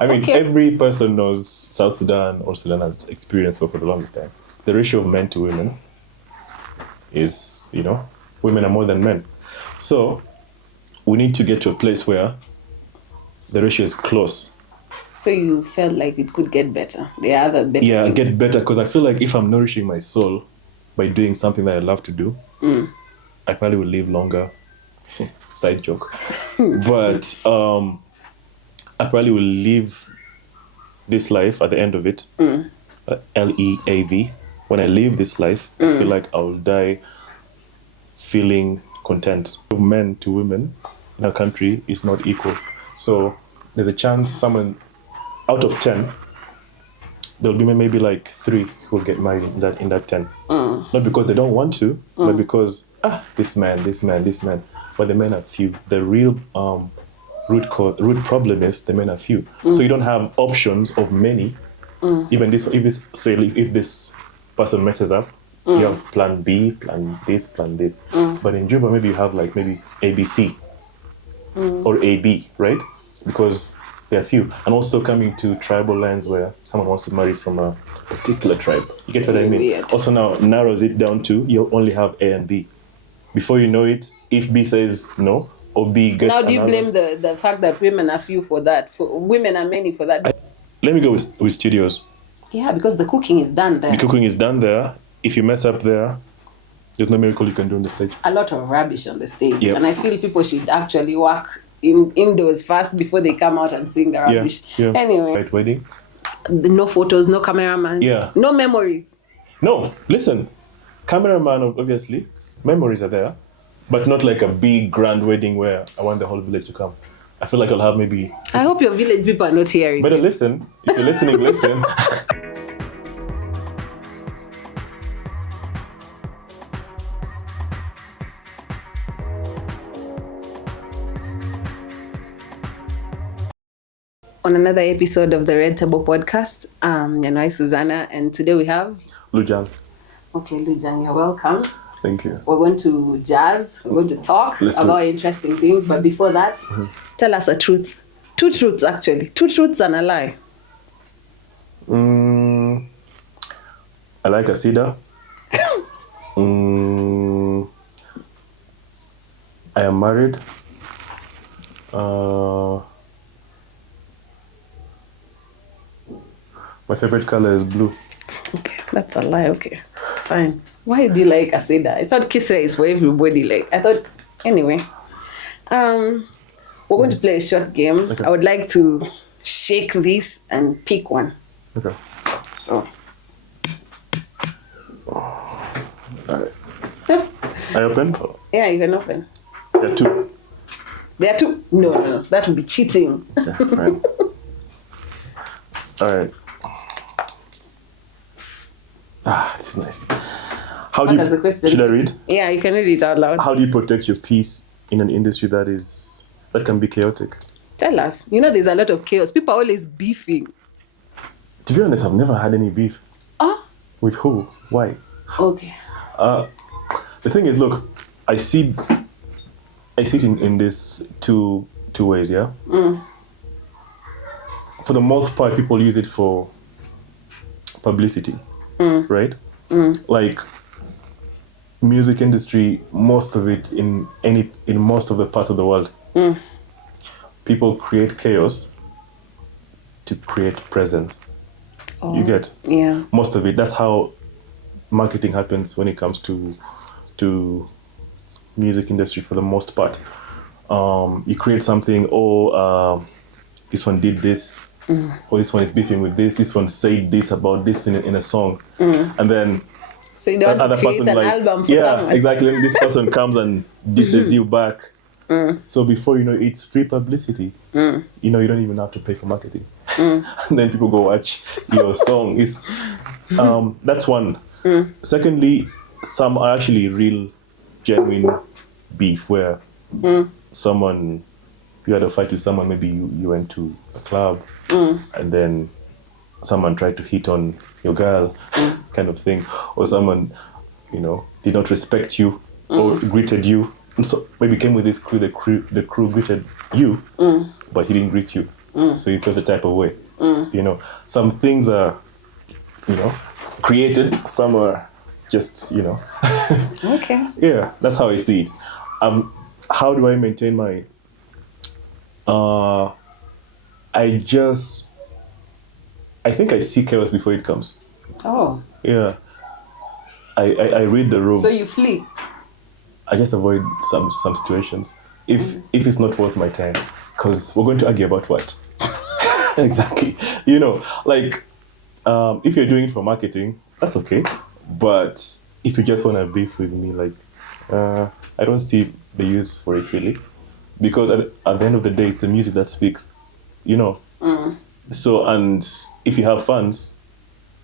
I mean, every person knows South Sudan or Sudan has experienced for the longest time. The ratio of men to women is, women are more than men. So we need to get to a place where the ratio is close. So you felt like it could get better? There are other better things. Get better, because I feel like if I'm nourishing my soul by doing something that I love to do, I probably will live longer. Side joke. But I probably will live this life at the end of it, LEAV. When I live this life, I feel like I'll die feeling content. Men to women in our country is not equal. So there's a chance someone out of 10, there'll be maybe like 3 who will get married in that 10. Not because they don't want to, but because this man. But the men are few. The real root problem is the men are few. So you don't have options of many. Even if this person messes up, you have plan B, plan this. But in Juba, maybe you have like maybe ABC or AB, right? Because there are few. And also coming to tribal lands where someone wants to marry from a particular tribe. You get what I mean? Weird. Also now narrows it down to you only have A and B. Before you know it, if B says no, or B gets now do you blame the fact that women are few for that? Women are many for that? Let me go with studios. Yeah, because the cooking is done there. The cooking is done there. If you mess up there, there's no miracle you can do on the stage. A lot of rubbish on the stage. Yep. And I feel people should actually work indoors first before they come out and sing the rubbish. Yeah. Anyway. Right wedding. No photos, no cameraman. Yeah. No memories. No, listen. Cameraman, obviously. Memories are there. But not like a big grand wedding where I want the whole village to come. I feel like I'll have maybe... I hope your village people are not hearing. Better listen. If you're listening, listen. On another episode of the Red Table Podcast, I'm Susanna, and today we have... Lujang. Okay, Lujang, you're welcome. Thank you. We're going to jazz. We're going to talk about interesting things. But before that, tell us a truth. 2 truths, actually. 2 truths and a lie. I like Asida. I am married. My favorite color is blue. Okay, that's a lie. Okay, fine. Why do you like Asida? I thought Kisra is for everybody. Anyway. We're going to play a short game. Okay. I would like to shake this and pick one. Okay. So. Alright. I open? Yeah, you can open. There are 2. There are 2? No. That would be cheating. Okay, right. Alright. This is nice. How do you, should I read? Yeah, you can read it out loud. How do you protect your peace in an industry that can be chaotic? Tell us. There's a lot of chaos. People are always beefing. To be honest, I've never had any beef. With who? Why? Okay. The thing is, look, I see it in this two ways, yeah? For the most part, people use it for publicity, right? Like music industry, most of it in most of the parts of the world, people create chaos to create presence. You get? Yeah. Most of it. That's how marketing happens when it comes to music industry for the most part. You create something, this one did this, or this one is beefing with this one said this about this in a song. And then so you don't want to create an album for someone. Yeah, exactly. And this person comes and disses you back. So before you know, it's free publicity. You don't even have to pay for marketing. And then people go watch your song. That's one. Secondly, some are actually real, genuine beef where you had a fight with someone, maybe you went to a club and then someone tried to hit on your girl, kind of thing, or someone, did not respect you or greeted you. And so maybe came with this crew, the crew greeted you, but he didn't greet you. so you feel the type of way. You know, some things are, you know, created, some are just, you know. Okay. Yeah, that's how I see it. How do I maintain my? I think I see chaos before it comes. Oh. Yeah. I read the room. So you flee. I just avoid some situations if it's not worth my time, because we're going to argue about what. Exactly. You know, like if you're doing it for marketing, that's okay. But if you just want to beef with me, like I don't see the use for it really, because at the end of the day, it's the music that speaks. You know. So, and if you have fans,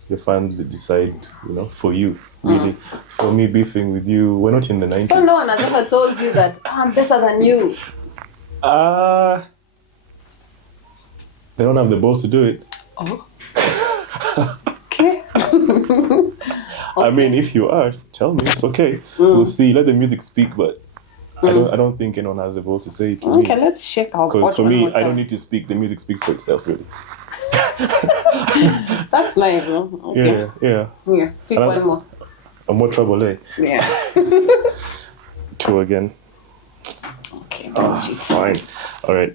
your fans decide, you know, for you, really. So me beefing with you, we're not in the 90s. So no one has ever told you that I'm better than you. They don't have the balls to do it. Oh. Okay. I mean, if you are, tell me, it's okay. We'll see. Let the music speak, but I don't think anyone has the balls to say it to me. Okay, let's shake our pot. Because for me, I don't need to speak. The music speaks for itself, really. That's nice, huh? Okay. Yeah. Yeah, pick one more. More trouble, eh? Yeah. 2 again. Okay, fine. All right.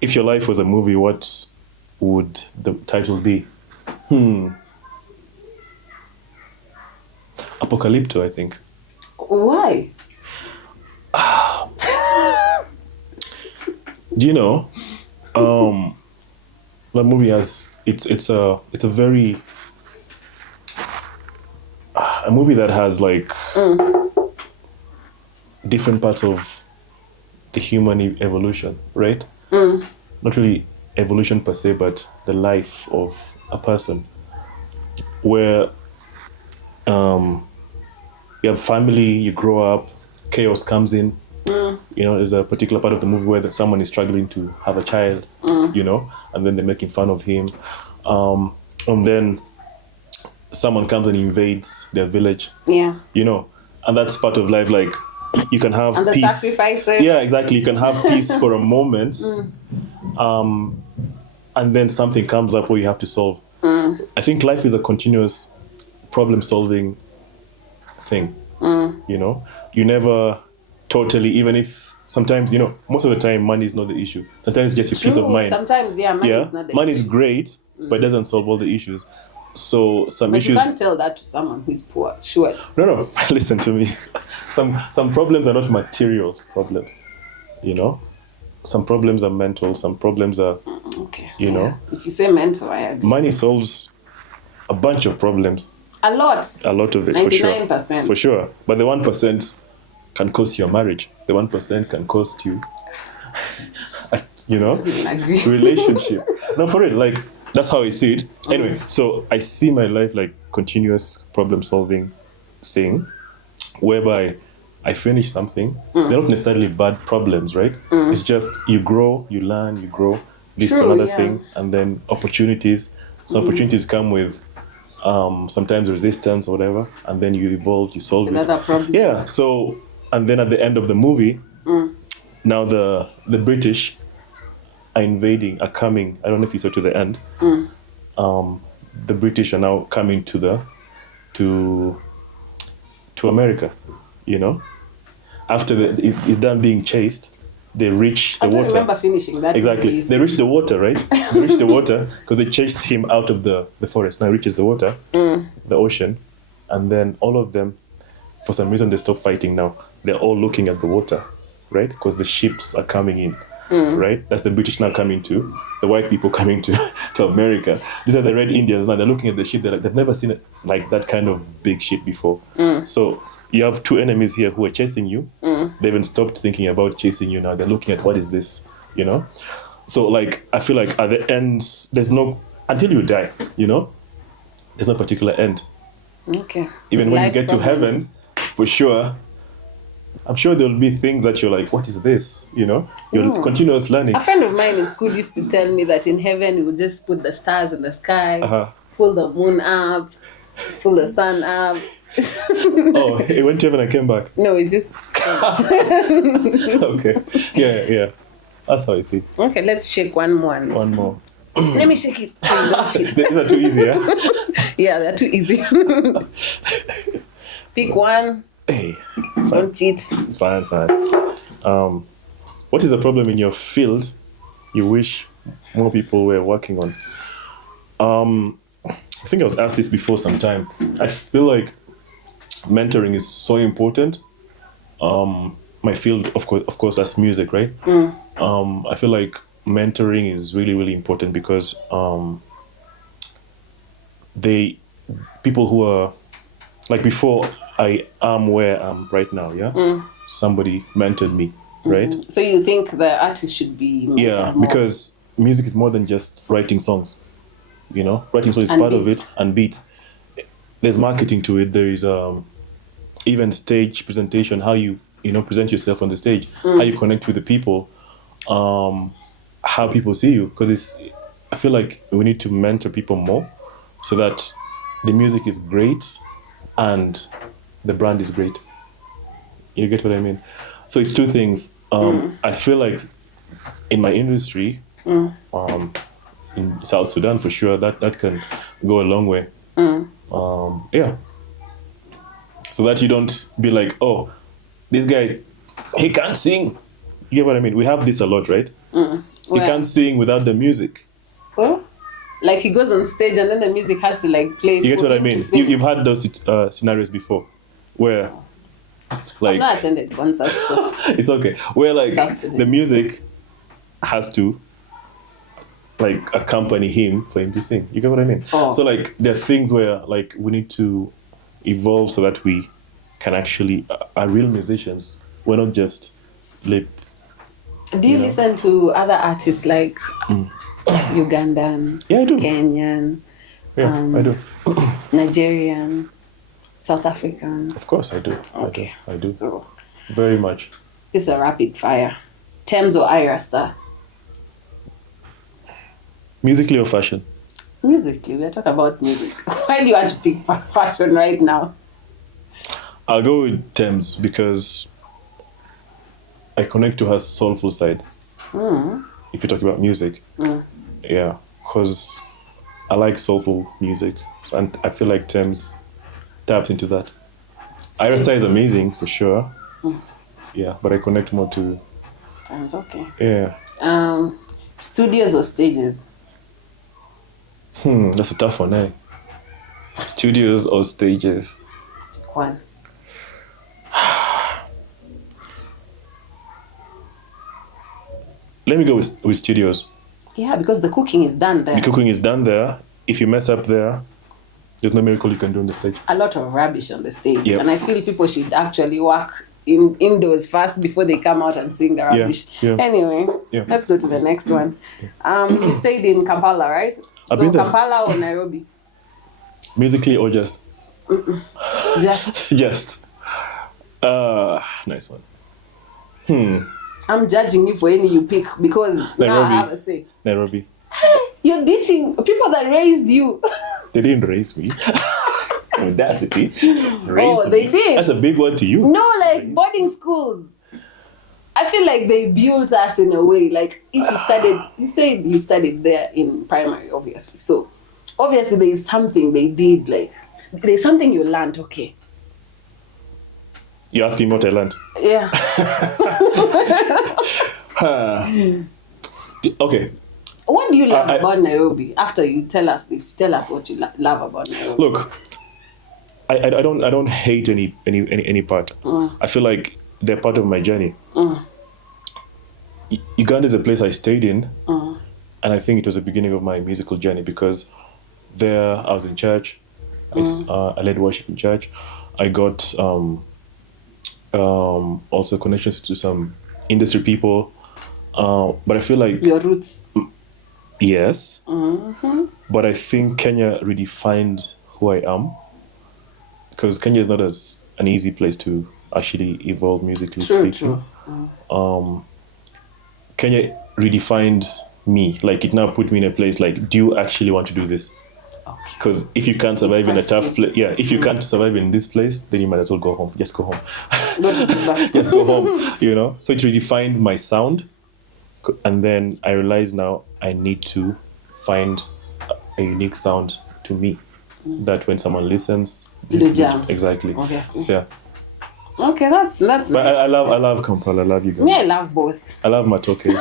If your life was a movie, what would the title be? Apocalypto, I think. Why? Do you know? That movie has it's a very a movie that has like different parts of the human evolution, right? Not really evolution per se, but the life of a person, where you have family, you grow up, chaos comes in. You know, there's a particular part of the movie where someone is struggling to have a child, you know, and then they're making fun of him. And then someone comes and invades their village. Yeah. You know, and that's part of life. Like, you can have and peace. The sacrifices. Yeah, exactly. You can have peace for a moment. And then something comes up where you have to solve. I think life is a continuous problem-solving thing. You know, you never totally, even if sometimes, you know, most of the time money is not the issue. Sometimes it's just your peace of mind. Sometimes, money is not the money issue. is great, but it doesn't solve all the issues. So some but issues. You can't tell that to someone who's poor. Sure. No. Listen to me. Some problems are not material problems. You know, some problems are mental. Some problems are. Okay. You know. If you say mental, I agree. Money solves a bunch of problems. A lot. A lot of it. 99%. For sure. But the 1% can cost you a marriage. The 1% can cost you, you know, relationship. No, for real. Like, that's how I see it. Anyway, so I see my life like continuous problem-solving thing, whereby I finish something. They're not necessarily bad problems, right? It's just you grow, you learn, you grow, leads to another thing, and then opportunities. So opportunities come with sometimes resistance or whatever, and then you evolve, you solve another it. Problem. Yeah. So, and then at the end of the movie, now the British are coming. I don't know if you saw to the end. The British are now coming to America. You know, after it's done being chased, they reach the water. I don't remember finishing that. Exactly. Piece. They reach the water, right? They reach the water because they chased him out of the forest. Now he reaches the water, the ocean, and then all of them, for some reason, they stop fighting now. They're all looking at the water, right? Because the ships are coming in, right? That's the British now coming to, the white people coming to America. These are the red Indians now. They're looking at the ship. They've never seen it like that kind of big ship before. So you have two enemies here who are chasing you. They haven't stopped thinking about chasing you now. They're looking at what is this, you know? So like, I feel like at the end, there's no, until you die, you know? There's no particular end. Okay. Even when you get to heaven, for sure, I'm sure there'll be things that you're like, what is this? You know? You'll continuous learning. A friend of mine in school used to tell me that in heaven you would just put the stars in the sky, pull the moon up, pull the sun up. Oh, it went to heaven and came back? No, it just... Okay. Yeah. That's how I see it. Okay, let's shake one more. One more. Let me shake it. So you don't cheat. These are too easy, yeah? Yeah, they're too easy. Pick one. Hey, Don't cheat. fine. What is the problem in your field you wish more people were working on? I think I was asked this before sometime. I feel like mentoring is so important. My field, of course, that's music, right? I feel like mentoring is really, really important because people who are like before I am where I am right now, yeah, somebody mentored me, right? So you think the artist should be mentored more? Because music is more than just writing songs. You know, writing songs is And part of beats. it, and beats. There's marketing to it. There is even stage presentation, how you present yourself on the stage, how you connect with the people, how people see you. Because I feel like we need to mentor people more, so that the music is great and the brand is great. You get what I mean? So it's two things. I feel like in my industry, in South Sudan for sure, that can go a long way. Yeah. So that you don't be like, oh, this guy, he can't sing. You get what I mean? We have this a lot, right? He can't sing without the music. Oh? Like he goes on stage and then the music has to like play. You get for what I him to mean? sing. You've had those scenarios before where like I've not attended concerts, so it's okay. Where like South Sudan. the music has to like accompany him for him to sing. You get what I mean? Oh. So like there are things where like we need to evolve so that we can actually are real musicians. We're not just lip. do you listen to other artists like Ugandan, Yeah, I do. Kenyan, Yeah, I do. Nigerian, South African? Of course I do. Okay. I do. So Very much. this is a rapid fire. Thames or Ira Star? Musically or fashion? Musically, we're talking about music. Why do you want to pick fashion right now? I'll go with Thames because I connect to her soulful side. If you talk about music. Yeah, because I like soulful music. And I feel like Thames taps into that. Ira Star is amazing, for sure. Yeah, but I connect more to... Sounds okay. Yeah. Studios or stages? That's a tough one, eh? Studios or stages? Pick one. Let me go with studios. Yeah, because the cooking is done there. The cooking is done there. If you mess up there, there's no miracle you can do on the stage. A lot of rubbish on the stage. Yep. And I feel people should actually work indoors first before they come out and sing the rubbish. Yeah. Anyway, Yeah. let's go to the next one. You stayed in Kampala, right? I've So been there. Kampala or Nairobi? Musically or just? Just, Just. Nice one. I'm judging you for any you pick because now I Nairobi. have a say. Nairobi. You're ditching people that raised you. They didn't raise me. Audacity. Oh, they did. That's a big word to use. No, like boarding schools. I feel like they built us in a way. Like if you said you studied there in primary, obviously. So obviously there is something they did. Like there's something you learned. Okay. You're asking what I learned. Yeah. Okay. What do you love about Nairobi? After you tell us this, tell us what you love about Nairobi. Look, I don't hate any part. I feel like they're part of my journey. Uganda is a place I stayed in, and I think it was the beginning of my musical journey because there I was in church. I led worship in church. I got also connections to some industry people, but I feel like Your roots. yes, but I think Kenya redefined who I am because Kenya is not as an easy place to actually evolve musically speaking. Kenya redefined me. Like it now put me in a place like, do you actually want to do this? Because if you can't survive in a tough place, if you can't survive in this place, then you might as well go home. Just go home. Go to Dubai. Just go home, you know? So it redefined my sound And then I realize now I need to find a unique sound to me that when someone listens, Lujang. exactly. Obviously. So, yeah. Okay, that's But nice. I love Kampala. I love you guys. Me, I love both. I love Matoke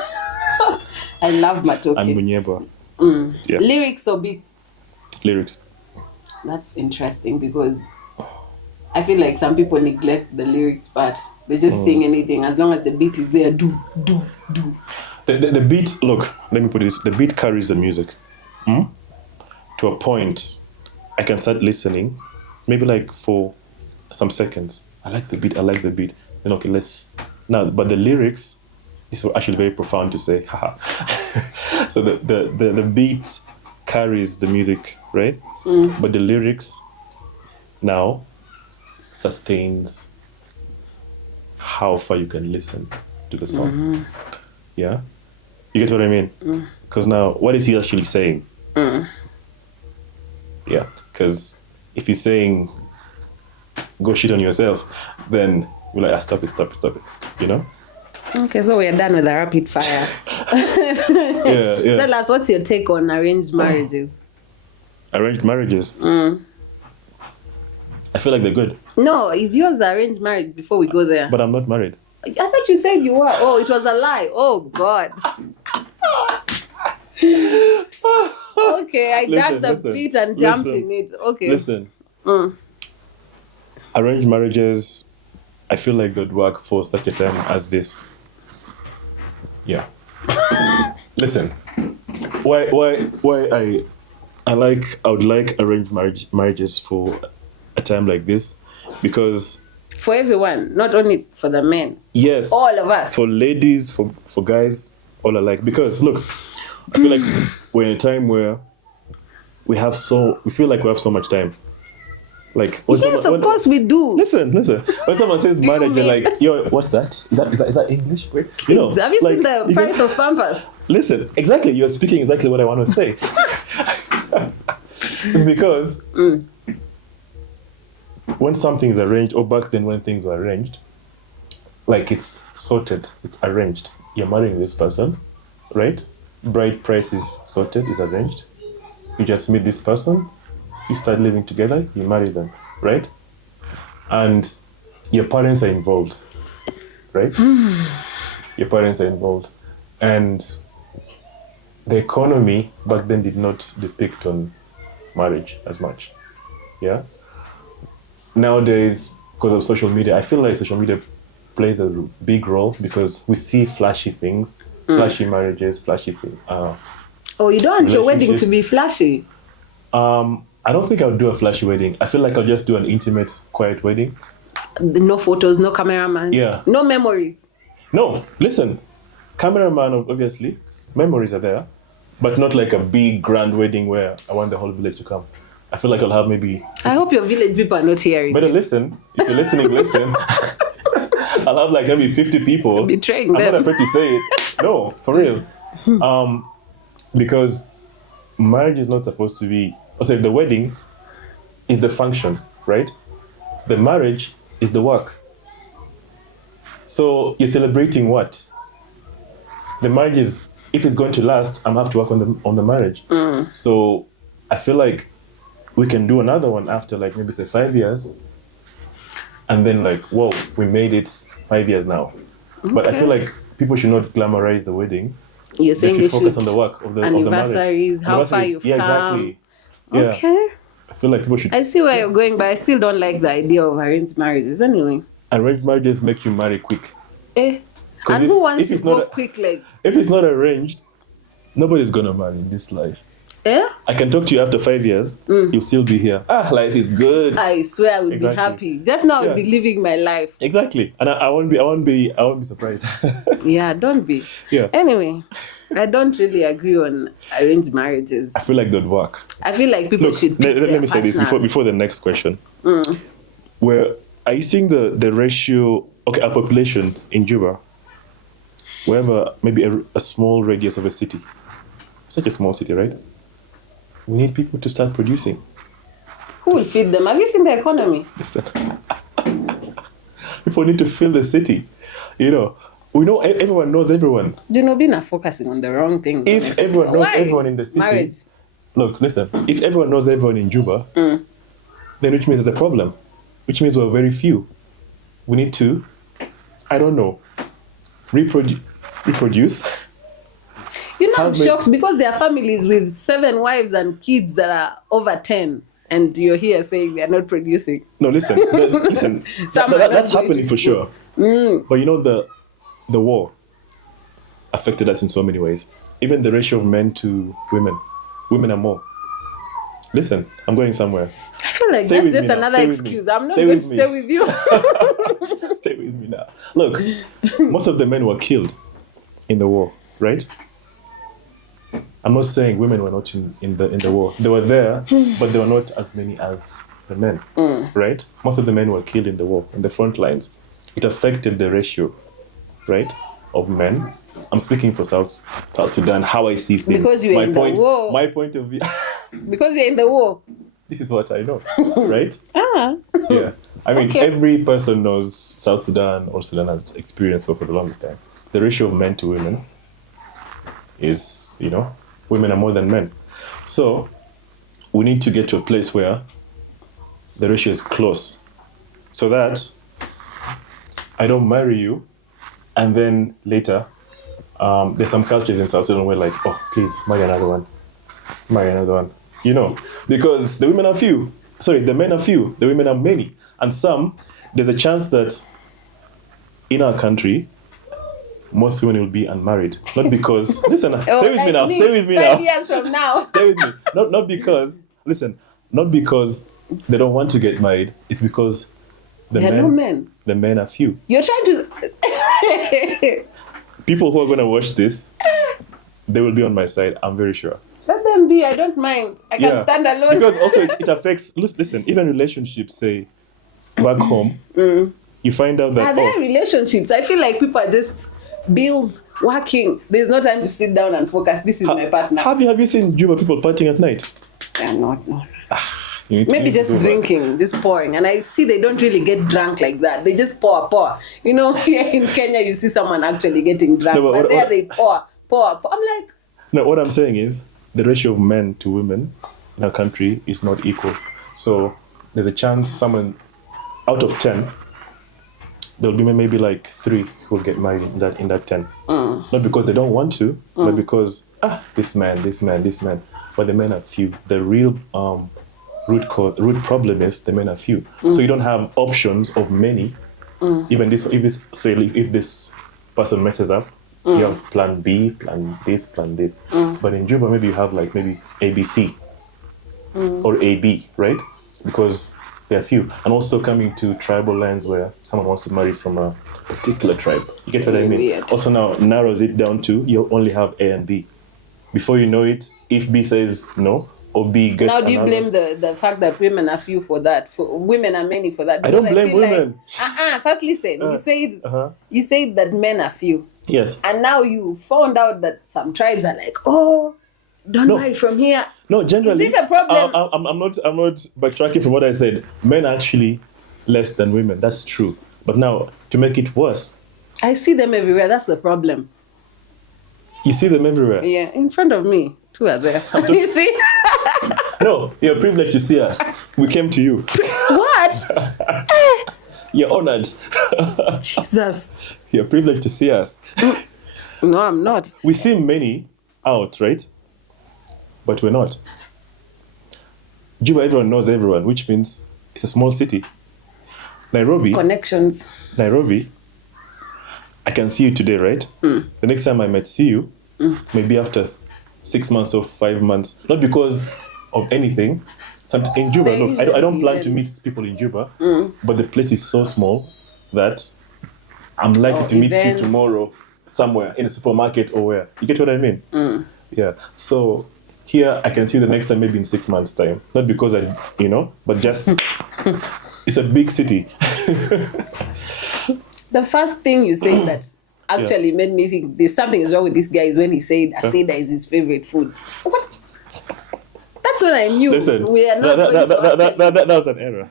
I love Matoke. and Munyeba. Yeah. Lyrics or beats? Lyrics. That's interesting because I feel like some people neglect the lyrics, but they just sing anything as long as the beat is there. Do. The beat, look, let me put it this, the beat carries the music. To a point, I can start listening, maybe like for some seconds. I like the beat. Then okay, but the lyrics is actually very profound to say, haha. So the beat carries the music, right? But the lyrics now sustains how far you can listen to the song. Yeah? You get what I mean? Because now, what is he actually saying? Yeah, because if he's saying, go shit on yourself, then we're like, stop it, you know? Okay, so we're done with the rapid fire. Yeah. Tell us, what's your take on arranged marriages? Arranged marriages? I feel like they're good. No, is yours arranged marriage before we go there? But I'm not married. I thought you said you were. Oh, it was a lie. Oh, God. Okay, I dug the pit and jumped in it. Okay. Listen. Arranged marriages, I feel like they'd work for such a time as this. Yeah. Listen. Why I would like arranged marriages for a time like this, because for everyone, not only for the men. Yes. All of us. For ladies, for guys, all alike. Because look, I feel like we're in a time where we feel like we have so much time. Like, yes, of course we do. Listen. When someone says marriage, they're like, yo, what's that? Is that English? You know, have you seen the price of Pampers? Listen, exactly. You're speaking exactly what I want to say. It's because when something is arranged, or back then when things were arranged, like it's sorted, it's arranged. You're marrying this person, right? Bride price is sorted, is arranged. You just meet this person, you start living together, you marry them, right? And your parents are involved, right? Your parents are involved. And the economy back then did not depict on marriage as much, yeah? Nowadays, because of social media, I feel like social media plays a big role because we see flashy things, flashy marriages, flashy things. Oh, you don't want your wedding to be flashy? I don't think I would do a flashy wedding. I feel like I'll just do an intimate, quiet wedding. No photos, no cameraman. Yeah. No memories. No, listen. Cameraman, obviously. Memories are there. But not like a big, grand wedding where I want the whole village to come. I feel like I'll have maybe... I hope your village people are not hearing. Better listen. If you're listening, listen. I'll have like maybe 50 people. Betraying them. I'm not afraid to say it. No, for real. Because marriage is not supposed to be... the wedding is the function, right? The marriage is the work. So you're celebrating what? The marriage is... If it's going to last, I'm have to work on the marriage. So I feel like we can do another one after like maybe say 5 years. And then like, whoa, we made it 5 years now. Okay. But I feel like people should not glamorize the wedding. You're saying they should focus on the work of the anniversaries, how far you've come. Exactly. Yeah. Okay. I feel like people should... I see where you're going, but I still don't like the idea of arranged marriages anyway. Arranged marriages make you marry quick. And who wants to go quick like... If it's not arranged, nobody's going to marry in this life. I can talk to you after 5 years, you'll still be here. Life is good. I swear I would be happy. Just now I would be living my life. Exactly. And I won't be surprised. Yeah, don't be. Yeah. Anyway, I don't really agree on arranged marriages. I feel like they'd work. I feel like people should pick let me say this before the next question. Where are you seeing the ratio, our population in Juba, wherever maybe a small radius of a city, such a small city, right? We need people to start producing. Who will feed them? Have you seen the economy? Listen. People need to fill the city. You know, We know everyone knows everyone. You know, being focusing on the wrong things. If honestly. everyone knows Why? everyone in the city, Marriage. look, listen. If everyone knows everyone in Juba, then which means there's a problem. Which means we're very few. We need to, I don't know, reproduce. You know, I'm shocked because there are families with 7 wives and kids that are over 10, and you're here saying they're not producing. No, listen. Listen. That's happening for sure. But you know, the war affected us in so many ways. Even the ratio of men to women are more. Listen, I'm going somewhere. I feel like that's just another excuse. I'm not going to stay with you. Stay with me now. Look, most of the men were killed in the war, right? I'm not saying women were not in the war. They were there, but there were not as many as the men, right? Most of the men were killed in the war, in the front lines. It affected the ratio, right, of men. I'm speaking for South Sudan, how I see things. Because you're in the war. My point of view. Because you're in the war. This is what I know, right? Yeah. I mean, every person knows South Sudan or Sudan has experienced war for the longest time. The ratio of men to women is, women are more than men. So we need to get to a place where the ratio is close, so that I don't marry you, and then later, there's some cultures in South Sudan where like, oh, please, marry another one. Because the women are few. Sorry, the men are few, the women are many. And there's a chance that in our country, most women will be unmarried. Not because, listen, stay with me now. 5 years from now. Stay with me. Not because they don't want to get married. It's because the men are few. You're trying to... People who are going to watch this, they will be on my side, I'm very sure. Let them be, I don't mind. I can stand alone. Because also it affects, listen, even relationships, say, back home, you find out that... Are there relationships? I feel like people are just bills, working. There's no time to sit down and focus. This is my partner. Have you seen Juba people partying at night? Yeah, no. Maybe just drinking, just pouring. And I see they don't really get drunk like that. They just pour. Here in Kenya, you see someone actually getting drunk. No, but there they pour. I'm like... No, what I'm saying is the ratio of men to women in our country is not equal. So there's a chance someone out of 10, there'll be maybe like 3 who will get married in that 10. Not because they don't want to, but because, this man. But the men are few. The real root problem is the men are few. So you don't have options of many. Even if this person messes up, you have plan B, plan this. But in Juba, maybe you have like maybe ABC or AB, right? Because there are few. And also coming to tribal lands where someone wants to marry from a particular tribe. You get what I mean? Weird. Also now narrows it down to you only have A and B. Before you know it, if B says no, or B gets now do you blame the fact that women are few for that? Women are many for that? I don't blame women. First listen, you said that men are few. Yes. And now you found out that some tribes are like, oh, don't marry from here. No, generally. Is it a problem? I'm not backtracking from what I said. Men are actually less than women. That's true. But now, to make it worse, I see them everywhere. That's the problem. You see them everywhere? Yeah, in front of me. 2 are there. You see? No, you're privileged to see us. We came to you. What? You're honored. Jesus. You're privileged to see us. No, I'm not. We see many out, right? But we're not. Juba, everyone knows everyone, which means it's a small city. Nairobi. Connections. Nairobi. I can see you today, right? The next time I might see you, maybe after 6 months or 5 months. Not because of anything. In Juba, look, I don't plan to meet people in Juba, but the place is so small that I'm likely to meet you tomorrow somewhere in a supermarket or where. You get what I mean? Yeah. So here I can see you the next time, maybe in 6 months' time. Not because but just it's a big city. The first thing you said that actually made me think there's something is wrong with this guy is when he said Aseda is his favorite food. What? That's when I knew. Listen, we are not that was an error.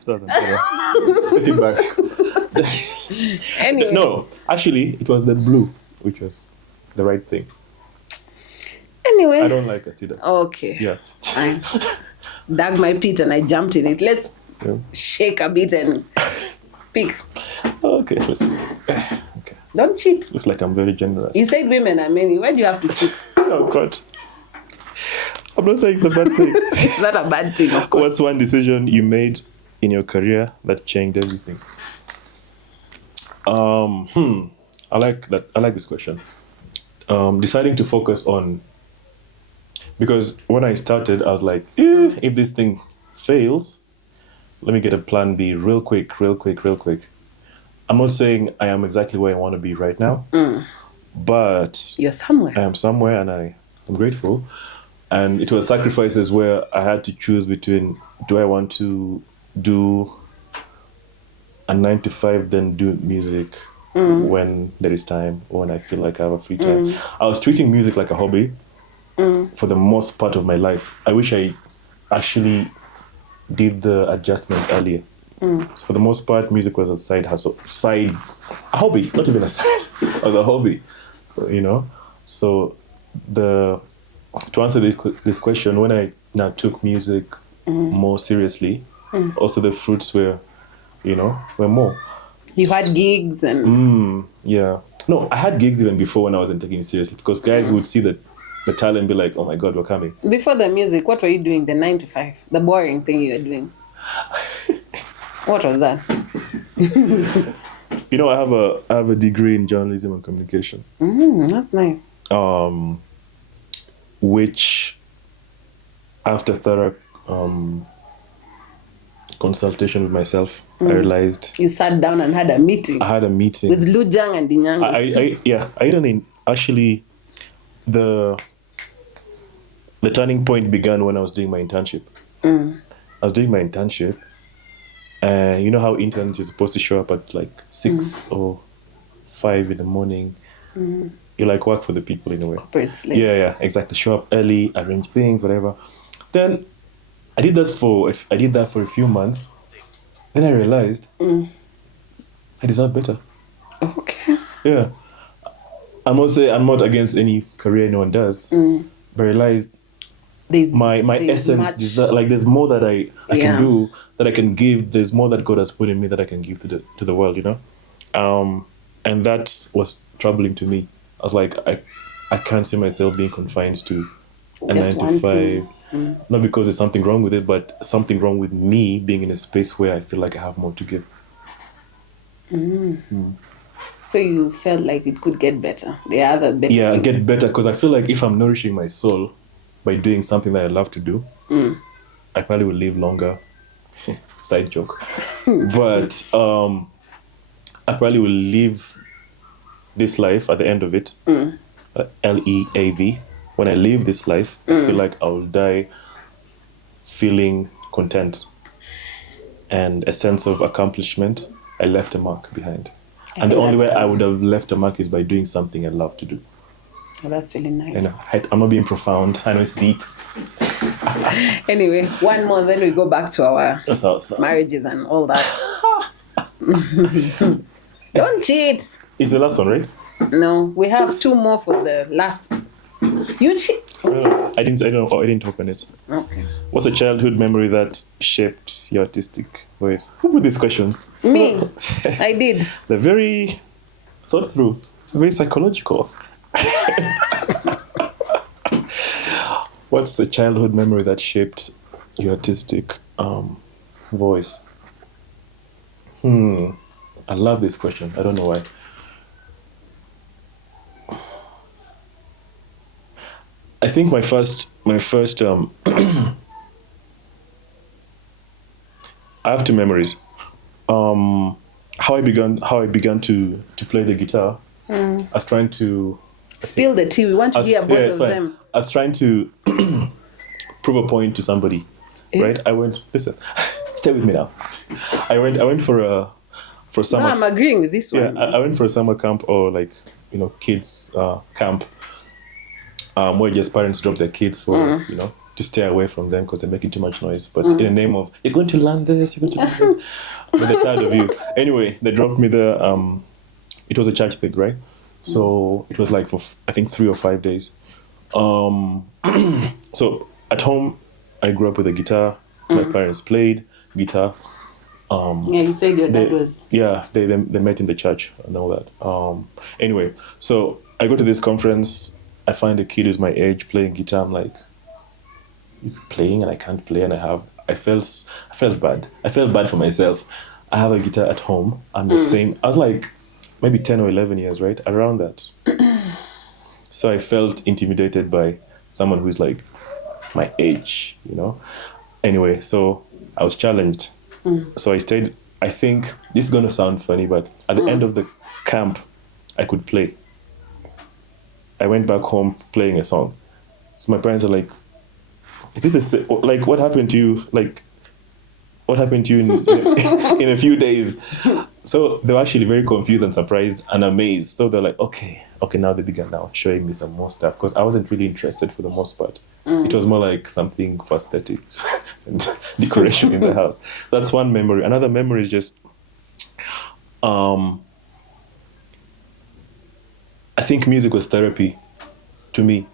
Take it back. Anyway. No, actually, it was the blue, which was the right thing. Anyway. I don't like Asida. Okay. Yeah. I dug my pit and I jumped in it. Let's shake a bit and pick. Okay, let's see. Okay. Don't cheat. Looks like I'm very generous. You said women are many. Why do you have to cheat? Oh, God. I'm not saying it's a bad thing. It's not a bad thing, of course. What's one decision you made in your career that changed everything? I like that. I like this question. Deciding to focus on, because when I started, I was like, if this thing fails, let me get a plan B real quick. I'm not saying I am exactly where I want to be right now, but you're somewhere. I am somewhere, and I'm grateful. And it was sacrifices where I had to choose between, do I want to do a 9 to 5, then do music when there is time, or when I feel like I have a free time. I was treating music like a hobby for the most part of my life. I wish I actually did the adjustments earlier. So for the most part, music was a side hustle, a hobby, not even a side, it was a hobby, you know? So to answer this question, when I now took music more seriously, also the fruits were more. You had gigs and... Yeah. No, I had gigs even before when I wasn't taking it seriously, because guys would see the talent and be like, oh my God, we're coming. Before the music, what were you doing? The 9 to 5? The boring thing you were doing? What was that? I have a degree in journalism and communication. That's nice. Which, after thorough consultation with myself, I realized... You sat down and had a meeting. I had a meeting. With Lujang Denyangos. I don't actually, the turning point began when I was doing my internship. I was doing my internship, and you know how interns, you're supposed to show up at like 6 or 5 in the morning. You like work for the people in a way. Corporate slave. Yeah, exactly. Show up early, arrange things, whatever. Then I did that for a few months. Then I realized I deserve better. Okay. Yeah. I'm not against any career no one does, but I realized there's essence. There's more that I can do, that I can give. There's more that God has put in me that I can give to the world, you know. And that was troubling to me. I was like, I can't see myself being confined to a 9 to 5. Not because there's something wrong with it, but something wrong with me being in a space where I feel like I have more to give. So you felt like it could get better. There are other better things. Get better, because I feel like if I'm nourishing my soul by doing something that I love to do, I probably will live longer. Side joke. But I probably will live this life at the end of it, LEAV. When I live this life, I feel like I will die feeling content and a sense of accomplishment. I left a mark behind. And the only way I would have left a mark is by doing something I love to do. Oh, that's really nice. I know, I'm not being profound. I know it's deep. Anyway, one more, then we go back to our marriages and all that. Don't cheat. It's the last one, right? No, we have 2 more for the last. You cheat. I didn't open it. Okay. What's a childhood memory that shaped your artistic voice? Who put these questions? Me. I did. They're very thought through, very psychological. What's the childhood memory that shaped your artistic voice? I love this question. I don't know why. I think my first I have 2 memories. How I began to play the guitar. I was trying to spill the tea. We want to hear both of them. I was trying to prove a point to somebody, right? I went. Listen, stay with me now. I went for summer. No, I'm agreeing with this one. Yeah, I went for a summer camp, or kids camp, where just parents drop their kids for to stay away from them because they're making too much noise. But in the name of, you're going to learn this, you're going to learn this. But they're tired of you. Anyway, they dropped me there. It was a church thing, right? So it was like for, I think, 3 or 5 days. So at home, I grew up with a guitar. My parents played guitar. Yeah, you said your dad was... Yeah, they met in the church and all that. Anyway, so I go to this conference. I find a kid who's my age playing guitar. I'm like, you're playing and I can't play, and I felt bad. I felt bad for myself. I have a guitar at home. I'm the same. I was like maybe 10 or 11 years, right? Around that. So I felt intimidated by someone who's like my age, you know? Anyway, so I was challenged. So I stayed. I think this is going to sound funny, but at the end of the camp, I could play. I went back home playing a song. So my parents are like, is this like, what happened to you? Like, what happened to you in a few days? So they were actually very confused and surprised and amazed. So they're like, okay, now they began now showing me some more stuff, because I wasn't really interested for the most part. It was more like something for aesthetics and decoration in the house. So that's one memory. Another memory is just, I think music was therapy to me.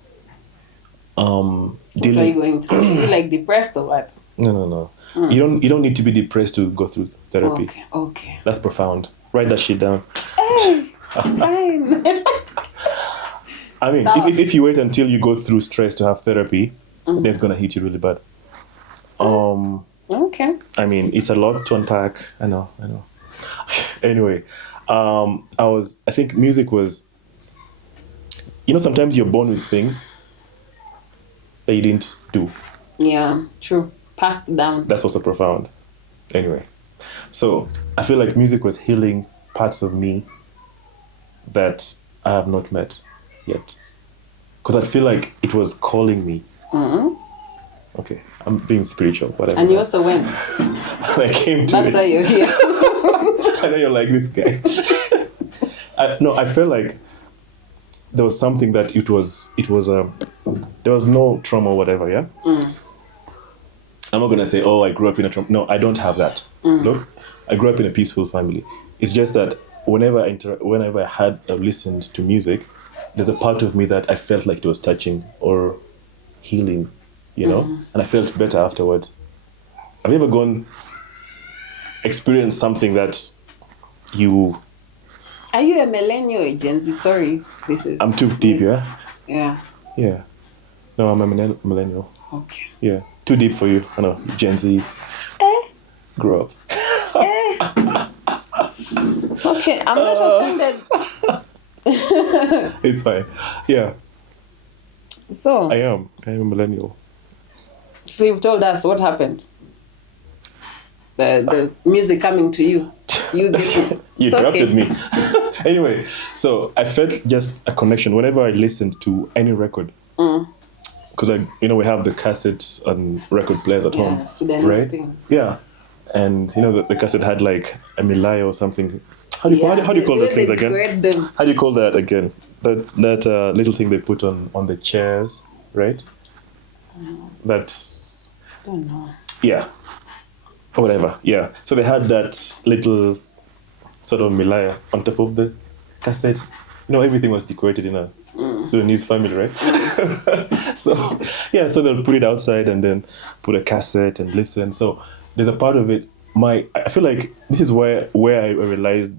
What are you going through? Are you like depressed or what? No. You don't need to be depressed to go through therapy. Okay. That's profound. Write that shit down. Hey, fine. I mean, if you wait until you go through stress to have therapy, then it's gonna hit you really bad. Okay. I mean, it's a lot to unpack. I know. Anyway, I think music was, you know, sometimes you're born with things that you didn't do. Yeah, true. Passed down. That's also profound. Anyway, so I feel like music was healing parts of me that I have not met yet. Because I feel like it was calling me. Okay, I'm being spiritual, whatever. And you also went. I came to That's why you're here. I know you're like this guy. I felt like there was something that it was there was no trauma or whatever, yeah? I'm not going to say, I grew up in a trauma. No, I don't have that. Look, I grew up in a peaceful family. It's just that whenever I had listened to music, there's a part of me that I felt like it was touching or healing, you know? And I felt better afterwards. Have you ever experienced something that you... Are you a millennial or a Gen Z? Sorry, I'm too deep, yeah? Yeah. Yeah. No, I'm a millennial. Okay. Yeah. Too deep for you. I know. Gen Zs. Grow up. Okay, I'm not offended. It's fine. Yeah. So. I am a millennial. So you've told us what happened. The music coming to you. You interrupted me. Anyway, so I felt just a connection whenever I listened to any record. Because we have the cassettes and record players at home, Sudanese right? Things. Yeah, and the cassette had like a milaya or something. How do you call those things again? How do you call that again? That little thing they put on the chairs, right? That's... I don't know. Yeah, or whatever. Yeah, so they had that little sort of milaya on top of the cassette. Everything was decorated in a Sudanese family, right? So they'll put it outside and then put a cassette and listen. So there's a part of it. I feel like this is where I realized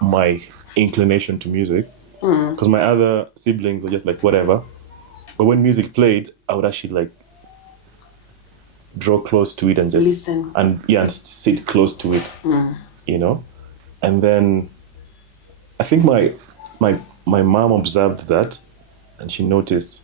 my inclination to music, because my other siblings were just like whatever. But when music played, I would actually like draw close to it and just listen and sit close to it, And then I think my mom observed that, and she noticed.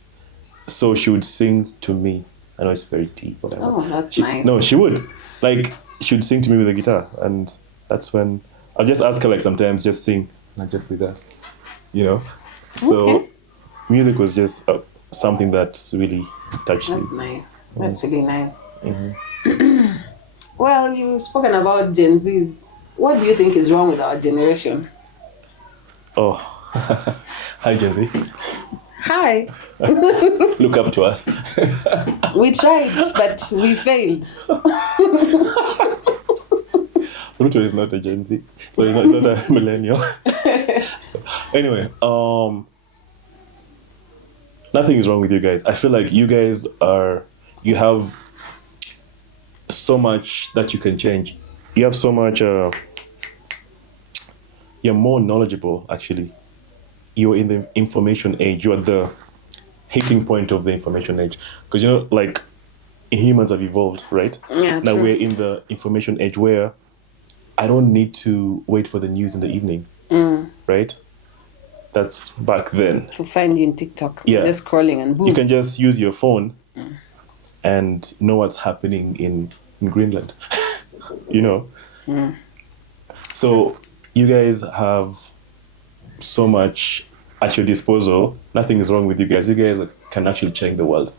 So she would sing to me. I know it's very deep, whatever. Oh, that's nice. No, she would. Like, she would sing to me with a guitar. And that's when I'll just ask her, like, sometimes just sing. And I'd just be there, So music was just something that's really touched me. That's nice. That's really nice. Well, you've spoken about Gen Zs. What do you think is wrong with our generation? Oh, hi, Gen Z. Hi. Look up to us. We tried, but we failed. Ruto is not a Gen Z, so he's not a millennial. So, anyway, nothing is wrong with you guys. I feel like you guys you have so much that you can change. You have so much, you're more knowledgeable, actually. You're in the information age. You're at the hitting point of the information age. Because, like, humans have evolved, right? Yeah, now true. we're in the information age where I don't need to wait for the news in the evening, right? That's back then. To find you in TikTok. Yeah. Just scrolling and boom. You can just use your phone and know what's happening in Greenland, So you guys have so much at your disposal. Nothing is wrong with you guys. You guys can actually change the world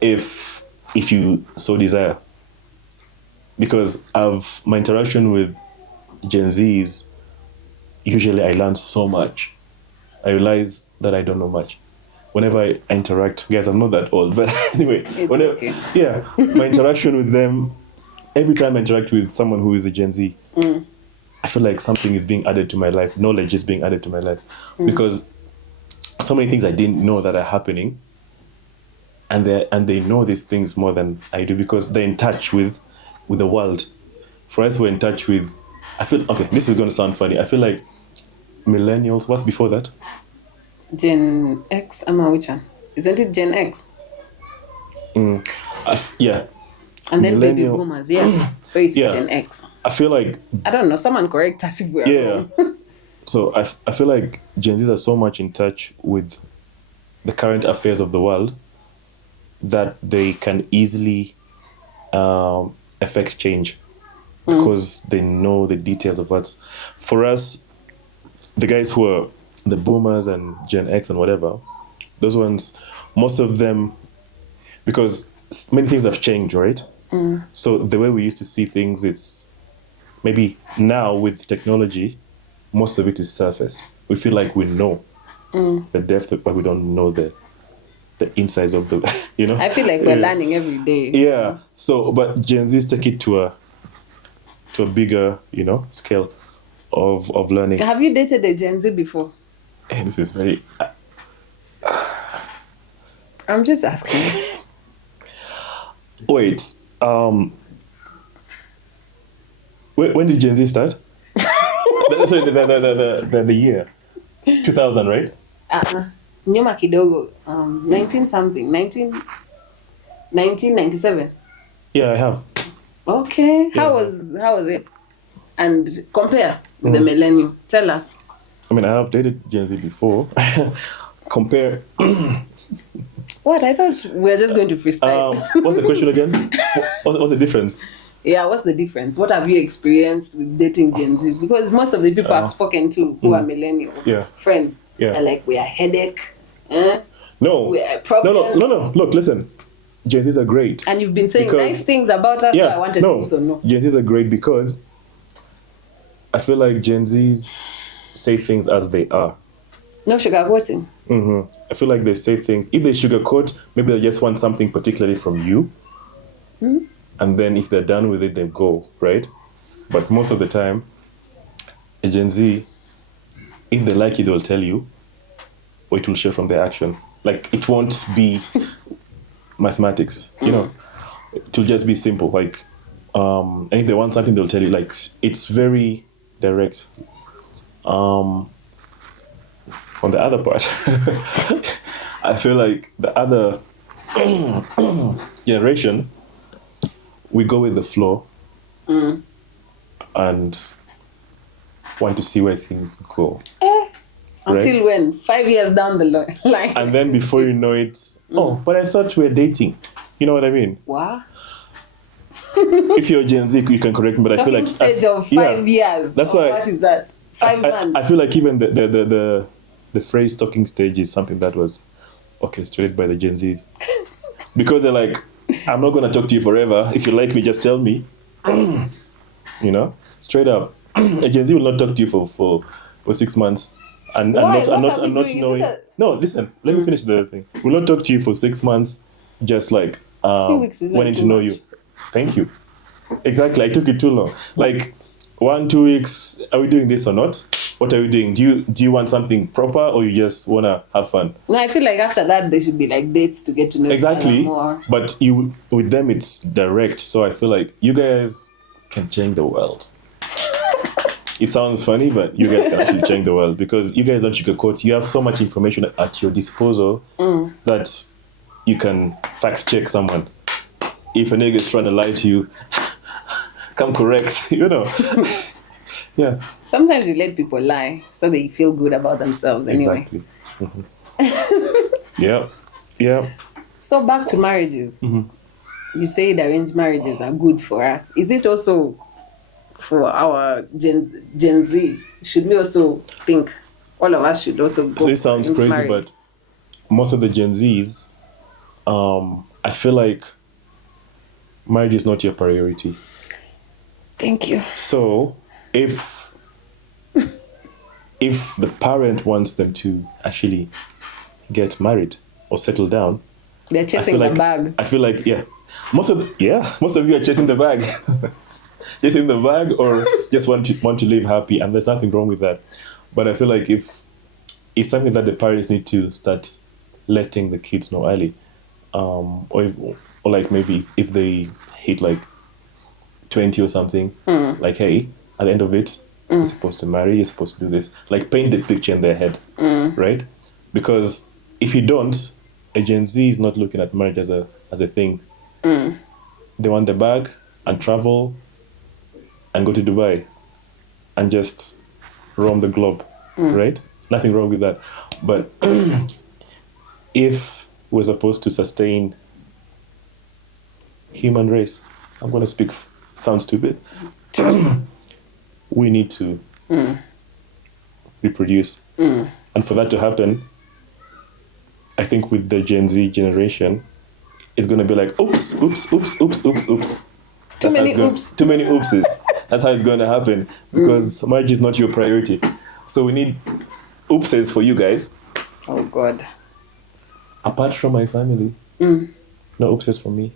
if you so desire. Because of my interaction with Gen Zs, usually I learn so much. I realize that I don't know much. Whenever I interact, guys, I'm not that old, but anyway, okay. Yeah, my interaction with them, every time I interact with someone who is a Gen Z, I feel like something is being added to my life. Knowledge is being added to my life. Because so many things I didn't know that are happening, and they know these things more than I do because they're in touch with the world. For us, we're in touch with, this is going to sound funny. I feel like millennials, what's before that? Gen X, which one? Isn't it Gen X? Yeah. And then baby Millennial. boomers, yeah. So it's Gen X. I feel like... I don't know, someone correct us if we're wrong. So I feel like Gen Zs are so much in touch with the current affairs of the world that they can easily affect change because they know the details of what's... For us, the guys who are the boomers and Gen X and whatever, those ones, most of them, because many things have changed, right? So the way we used to see things is maybe now with technology, most of it is surface. We feel like we know the depth, but we don't know the insides of the, I feel like we're learning every day. Yeah. So, but Gen Zs take it to a bigger, scale of learning. Have you dated a Gen Z before? Hey, this is very... I'm just asking. Wait. When did Gen Z start? Sorry, the year. 2000, right? Nyuma kidogo. 1997. Yeah, I have. Okay. Yeah. How was it? And compare with the millennium. Tell us. I mean, I have dated Gen Z before. Compare. What? I thought we were just going to freestyle. What's the question again? What's the difference? Yeah, what's the difference? What have you experienced with dating Gen Zs? Because most of the people I've spoken to who are millennials, friends, are like, we are headache. No. We are problem. No. Look, listen. Gen Zs are great. And you've been saying nice things about us, so I wanted to also know. Gen Zs are great because I feel like Gen Zs say things as they are. No sugarcoating. I feel like they say things. If they sugarcoat, maybe they just want something particularly from you. And then if they're done with it, they go, right? But most of the time, a Gen Z, if they like you, they'll tell you, or it will show from their action. Like, it won't be mathematics, It will just be simple. Like, and if they want something, they'll tell you. Like, it's very direct. On the other part, I feel like the other generation, we go with the flow and want to see where things go. Until when? 5 years down the line. And then before you know it, but I thought we were dating. You know what I mean? What? If you're Gen Z, you can correct me, but I feel like... stage of 5 years. That's why... What is that? 5 months? I feel like even the phrase talking stage is something that was orchestrated by the Gen Zs. Because they're like, I'm not going to talk to you forever. If you like me, just tell me. Straight up. A Gen Z will not talk to you for 6 months and not knowing. No, listen. Let me finish the other thing. We'll not talk to you for 6 months. Just like 3 weeks is wanting too to know much. you. Thank you. Exactly. I took it too long. Like 1-2 weeks. Are we doing this or not? What are we doing? Do you want something proper, or you just wanna have fun? No, I feel like after that there should be like dates to get to know each other Exactly. more. But you with them it's direct. So I feel like you guys can change the world. It sounds funny, but you guys can actually change the world because you guys don't sugarcoat. You have so much information at your disposal that you can fact check someone. If a nigga is trying to lie to you, come correct, you know. Yeah. Sometimes you let people lie so they feel good about themselves anyway. Exactly. Yeah. Yeah. So back to marriages. You say the arranged marriages are good for us. Is it also for our Gen Z? Should we also think all of us should also go So it sounds into crazy, marriage? but most of the Gen Zs, I feel like marriage is not your priority. Thank you. So if the parent wants them to actually get married or settle down, They're chasing the bag. I feel like most of you are chasing the bag. Chasing the bag, or just want to live happy, and there's nothing wrong with that. But I feel like if it's something that the parents need to start letting the kids know early, or like maybe if they hit like 20 or something, like hey, at the end of it, you're supposed to marry, you're supposed to do this, like paint the picture in their head, right? Because if you don't, a Gen Z is not looking at marriage as a thing. They want the bag and travel and go to Dubai and just roam the globe, right? Nothing wrong with that. But if we're supposed to sustain human race, I'm going to sound stupid, we need to reproduce. And for that to happen, I think with the Gen Z generation, it's going to be like, oops. Too many oops. Too many oopses. That's how it's going to happen because marriage is not your priority. So we need oopses for you guys. Oh, God. Apart from my family, no oopses for me.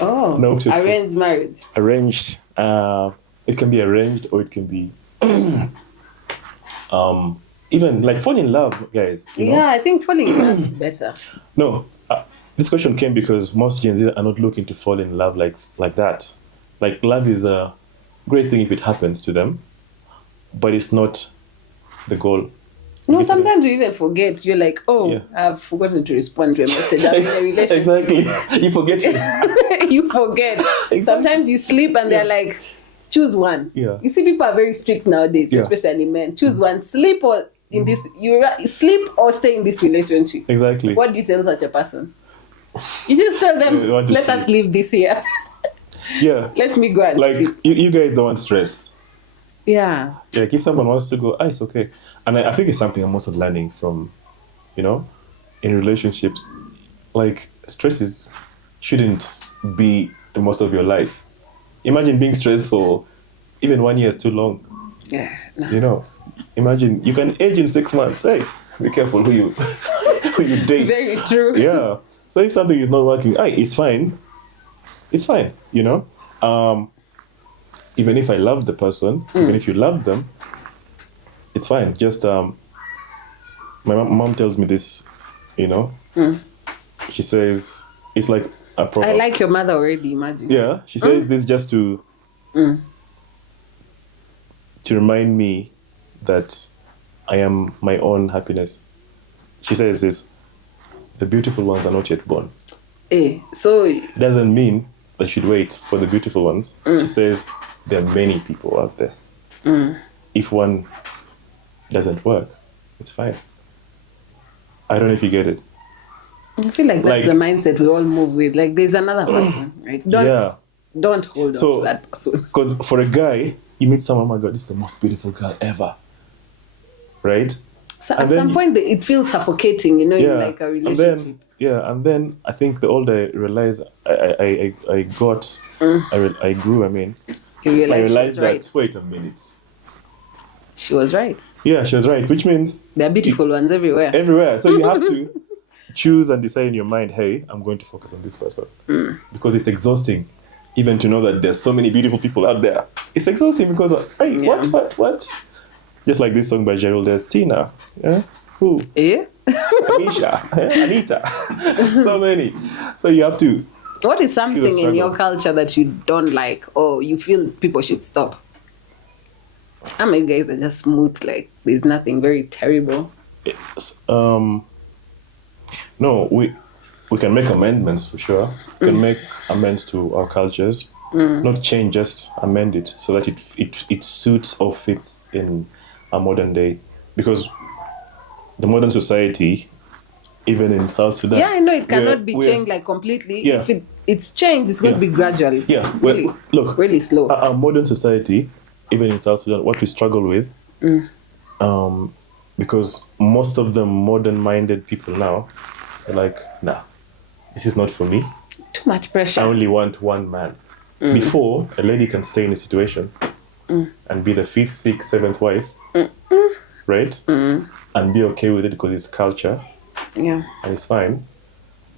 Oh, No oopses arranged marriage. Arranged. It can be arranged or it can be even like fall in love, guys. You know? Yeah, I think falling in love is better. No, this question came because most Gen Z are not looking to fall in love like that. Like love is a great thing if it happens to them, but it's not the goal. No, sometimes you even forget. You're like, oh, Yeah. I've forgotten to respond to a message. I'm in a relationship. Exactly. You forget it. You forget. Sometimes you sleep and they're like, choose one. Yeah. You see, people are very strict nowadays, Yeah. especially men. Choose one. Sleep or in this. Sleep or stay in this relationship. Exactly. What do you tell such a person? You just tell them, You want to let sleep. us leave this here. Yeah. Let me go and Like sleep. you guys don't want stress. Yeah. Like if someone wants to go, it's okay. And I think it's something I'm also learning from, in relationships. Like stresses shouldn't be the most of your life. Imagine being stressed for even 1 year is too long. Yeah. No. Imagine you can age in 6 months. Hey, be careful who you date. Very true. Yeah. So if something is not working, it's fine. It's fine, even if I love the person, even if you love them, it's fine. Just my mom tells me this, She says it's like a proverb. I like your mother already, imagine. Yeah, she says this just to remind me that I am my own happiness. She says this: the beautiful ones are not yet born. So It doesn't mean I should wait for the beautiful ones. She says there are many people out there. If one doesn't work, it's fine. I don't know if you get it. I feel like that's the mindset we all move with. Like there's another person, right? Don't hold on to that person. Because for a guy, you meet someone, oh my God, this is the most beautiful girl ever. Right? So at some point, it feels suffocating, in like a relationship. And then I think the older I realized, I grew, You realize I realized that, right. wait a minute. She was right. Yeah, she was right, which means There are beautiful ones everywhere. everywhere. So you have to choose and decide in your mind, hey, I'm going to focus on this person. Because it's exhausting even to know that there's so many beautiful people out there. It's exhausting because, hey, what? Just like this song by Gerald, there's Tina. Yeah? Who? Eh? Anisha. Anita. So many. So you have to... What is something in your culture that you don't like or you feel people should stop? I mean, you guys are just smooth, like there's nothing very terrible. No, we can make amendments for sure. We can make amends to our cultures. Not change, just amend it so that it suits or fits in a modern day. Because the modern society, even in South Sudan... Yeah, I know it cannot be changed like completely. Yeah. If it's changed, it's going to be gradual. Yeah, really, look, really slow. Our modern society, even in South Sudan, what we struggle with, because most of the modern-minded people now are like, nah, this is not for me. Too much pressure. I only want one man. Before, a lady can stay in a situation and be the 5th, 6th, 7th wife, right? And be okay with it because it's culture. Yeah. And it's fine.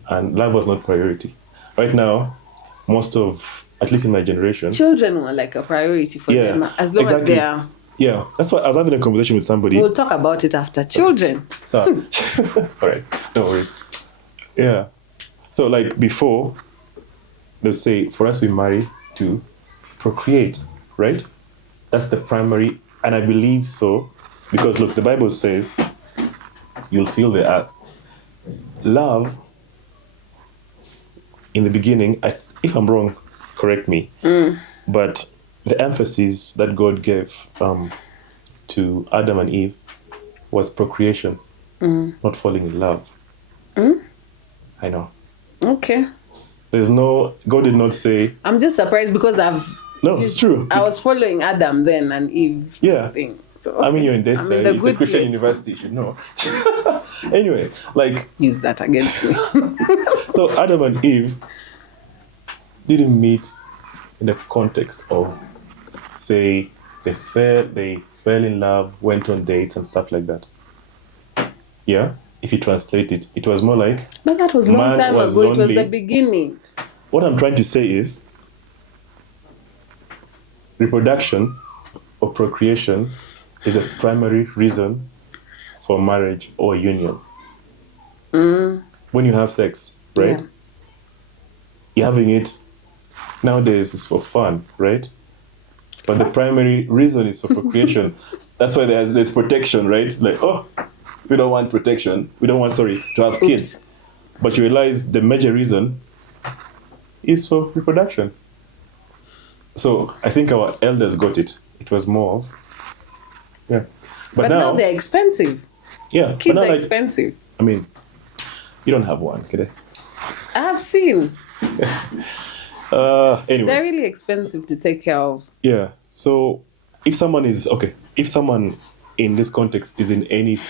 And love was not priority. Right now, most of, at least in my generation... Children were like a priority for them, as long as they are... Yeah, that's why I was having a conversation with somebody. We'll talk about it after. Children. So, all right, no worries. Yeah. So, like, before, they'll say, for us, we marry to procreate, right? That's the primary, and I believe so, because, look, the Bible says, you'll feel the earth. Love, in the beginning, if I'm wrong, correct me, but the emphasis that God gave to Adam and Eve was procreation, not falling in love. I know. Okay. God did not say... I'm just surprised because No, it's true. I was follling Adam then and Eve. Yeah. So, okay. I mean, you're in Dexter. It's a Christian place. university, you should know. Anyway, like... Use that against me. So Adam and Eve didn't meet in the context of, say, they fell in love, went on dates and stuff like that. Yeah? If you translate it, it was more like... But that was a long time ago. Lonely. It was the beginning. What I'm trying to say is reproduction or procreation is a primary reason for marriage or union. When you have sex, right? Yeah. You're having it nowadays is for fun, right? But the primary reason is for procreation. That's why there's protection, right? Like, oh, we don't want protection. We don't want, to have kids. But you realize the major reason is for reproduction. So I think our elders got it. It was more of, yeah. But now they're expensive. Yeah. Kids are expensive. I mean, you don't have one, kid. I have seen. Anyway. They're really expensive to take care of. Yeah. So if someone in this context is in any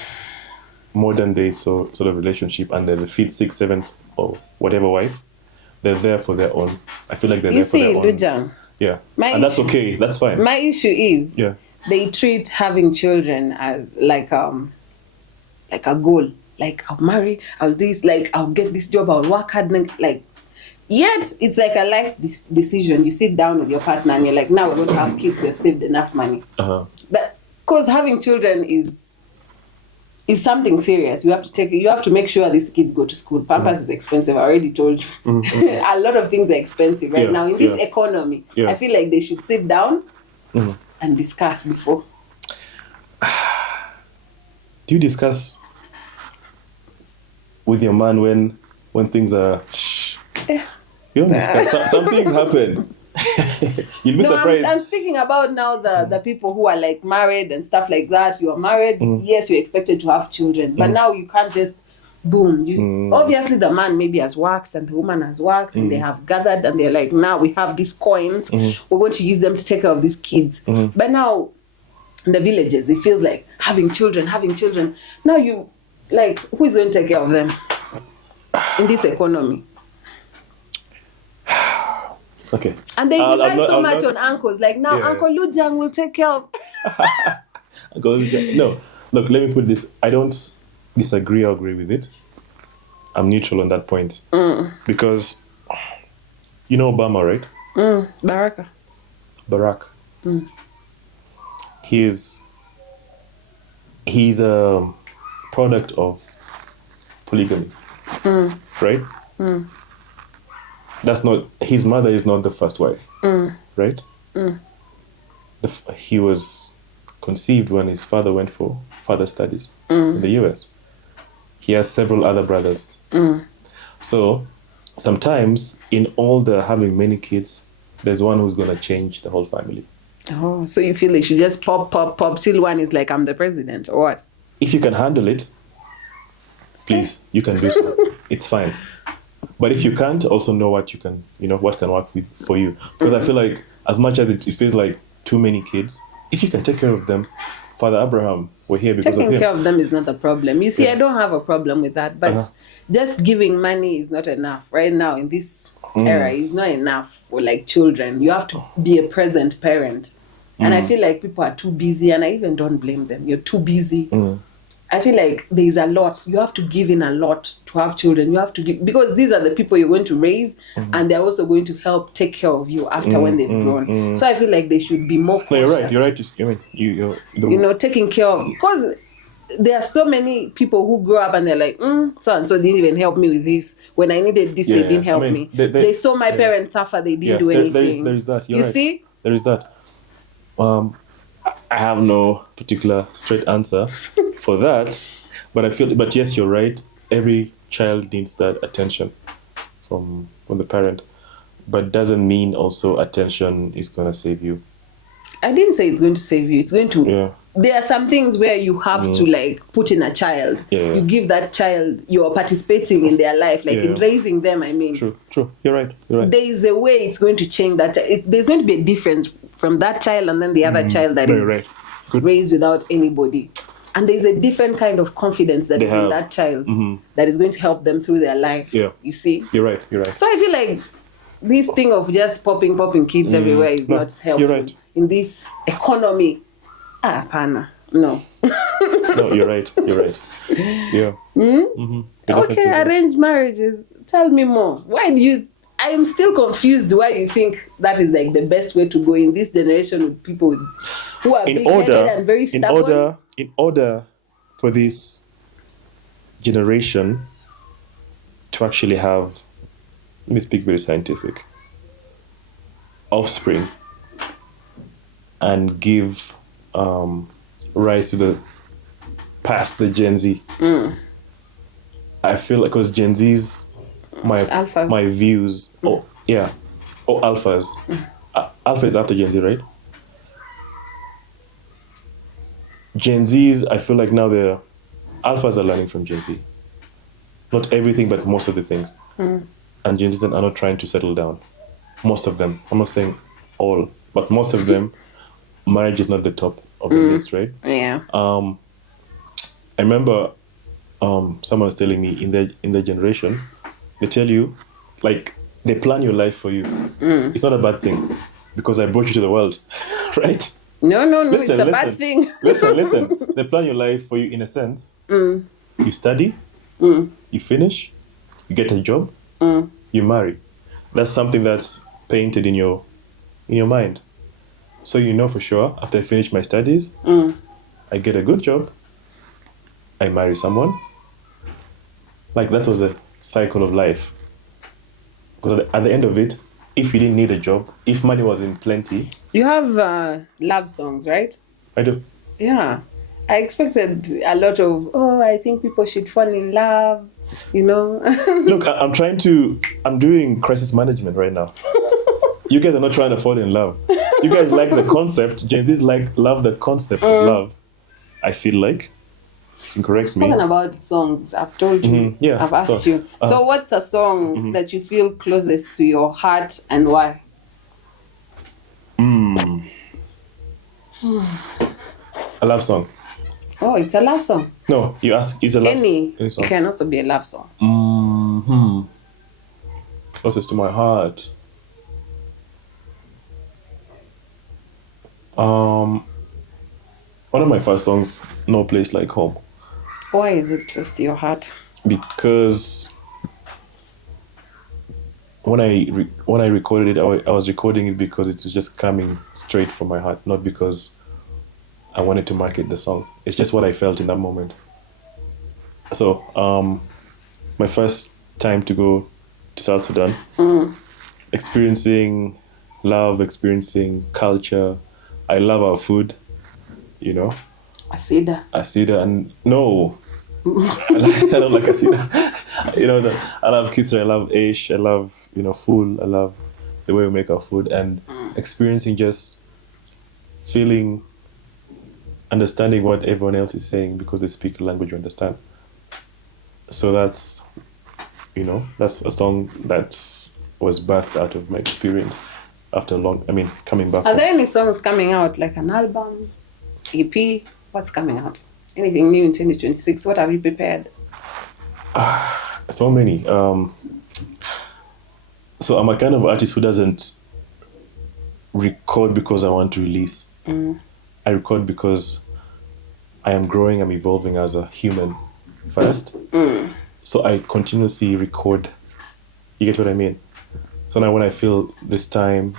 modern day sort of relationship and they're the 5th, 6th, 7th or whatever wife, they're there for their own. I feel like they're there for their own. Lujang. Yeah. That's okay. That's fine. My issue is they treat having children as like a goal. Like, I'll marry, I'll get this job, I'll work hard, like, yet it's like a life decision. You sit down with your partner and you're like, now we're going to have kids, we've saved enough money. Because having children is something serious. You have to make sure these kids go to school. Pampers is expensive, I already told you. A lot of things are expensive right now in this economy. I feel like they should sit down and discuss before. Do you discuss with your man when things are... You don't discuss. Some things happen. You'll be surprised. I'm speaking about now the people who are like married and stuff like that. You are married, yes, you're expected to have children, but now you can't just boom. Obviously, the man maybe has worked and the woman has worked and they have gathered and they're like, now we have these coins, we're going to use them to take care of these kids. But now in the villages, it feels like having children. Now you, like, who's going to take care of them in this economy? Okay. And they rely so much on uncles. Like, now Uncle Lujang will take care of... No, look, let me put this. I don't disagree or agree with it. I'm neutral on that point. Because, you know Obama, right? Barack. He's a product of polygamy, right? That's not, his mother is not the first wife, right? He was conceived when his father went for further studies in the US. He has several other brothers. So sometimes in all the having many kids, there's one who's going to change the whole family. Oh, so you feel they should just pop till one is like, I'm the president, or what? If you can handle it, please, you can do so. It's fine. But if you can't, also know what you can, what can work for you. Because I feel like as much as it feels like too many kids, if you can take care of them, Father Abraham, we're here because of him. Taking care of them is not a problem. You see, I don't have a problem with that, but just giving money is not enough. Right now, in this era, is not enough for like children. You have to be a present parent. And I feel like people are too busy, and I even don't blame them. You're too busy. I feel like there's a lot. You have to give in a lot to have children. You have to give, because these are the people you're going to raise, and they're also going to help take care of you after when they've grown. So I feel like they should be more cautious. No, you're right. I mean, you're taking care of, because there are so many people who grow up and they're like, so and so didn't even help me with this. When I needed this, they didn't help me. They saw my parents suffer. They didn't do anything. There's that. You see? There is that. I have no particular straight answer for that, but yes, you're right. Every child needs that attention from the parent, but doesn't mean also attention is gonna save you. I didn't say it's going to save you. It's going to. Yeah. There are some things where you have to like put in a child. Yeah. You give that child. You're participating in their life, like in raising them. I mean, true. You're right. There is a way it's going to change that. There's going to be a difference from that child and then the other child that is raised without anybody. And there's a different kind of confidence that is in that child that is going to help them through their life. Yeah. You see? You're right. So I feel like this thing of just popping kids everywhere is not helpful. You're right. In this economy. Pana. No. No, you're right. Yeah. Okay, arranged marriages. Tell me more. Why do you... I am still confused why you think that is like the best way to go in this generation with people who are big-headed and very stubborn. In order for this generation to actually have, let me speak very scientific, offspring and give rise to the Gen Z. I feel like, because Gen Z's my views. Alphas. Alpha is after Gen Z, right? Gen Z's, I feel like now the alphas are learning from Gen Z. Not everything, but most of the things. And Gen Z's are not trying to settle down. Most of them. I'm not saying all, but most of them, marriage is not the top of the list, right? Yeah. I remember someone was telling me in their generation, they tell you, like, they plan your life for you. It's not a bad thing, because I brought you to the world, right? No, it's a bad thing. Listen. They plan your life for you in a sense. You study, you finish, you get a job, you marry. That's something that's painted in your mind. So you know for sure, after I finish my studies, I get a good job, I marry someone. Like, that was the cycle of life. Because at the end of it, if you didn't need a job, if money was in plenty... You have love songs, right? I do. Yeah. I expected a lot of, I think people should fall in love, Look, I'm doing crisis management right now. You guys are not trying to fall in love. You guys like the concept. Gen Z's love the concept of love. I feel like. You can correct me. Talking about songs, I've told you. Yeah, I've asked you. So what's a song that you feel closest to your heart and why? A love song. Oh, it's a love song. No, you ask, is a love any song? It can also be a love song. Closest to my heart. One of my first songs, No Place Like Home, Why is it close to your heart? because when I recorded it, I was recording it because it was just coming straight from my heart, not because I wanted to market the song. It's just what I felt in that moment. So, my first time to go to South Sudan, experiencing love, experiencing culture. I love our food, you know. Asida. Asida and no, I don't like Asida. You know, I love Kisra, I love Aish, I love, food. I love the way we make our food and experiencing just feeling, understanding what everyone else is saying because they speak a language you understand. So that's a song that was birthed out of my experience after coming back. Are there any songs coming out, like an album, EP? What's coming out? Anything new in 2026? What have you prepared? So many. So I'm a kind of artist who doesn't record because I want to release. I record because I am growing, I'm evolving as a human first. So I continuously record. You get what I mean? So now when I feel this time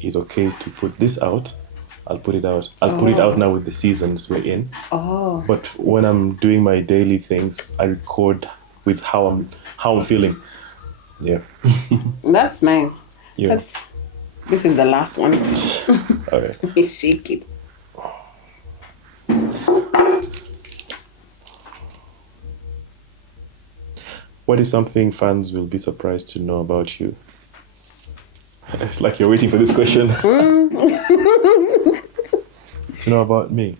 is okay to put this out, I'll put it out. I'll put it out now with the seasons we're in. Oh. But when I'm doing my daily things, I record with how I'm feeling. Yeah. That's nice. Yeah. This is the last one. All right. Let me shake it. What is something fans will be surprised to know about you? It's like you're waiting for this question. To know about me.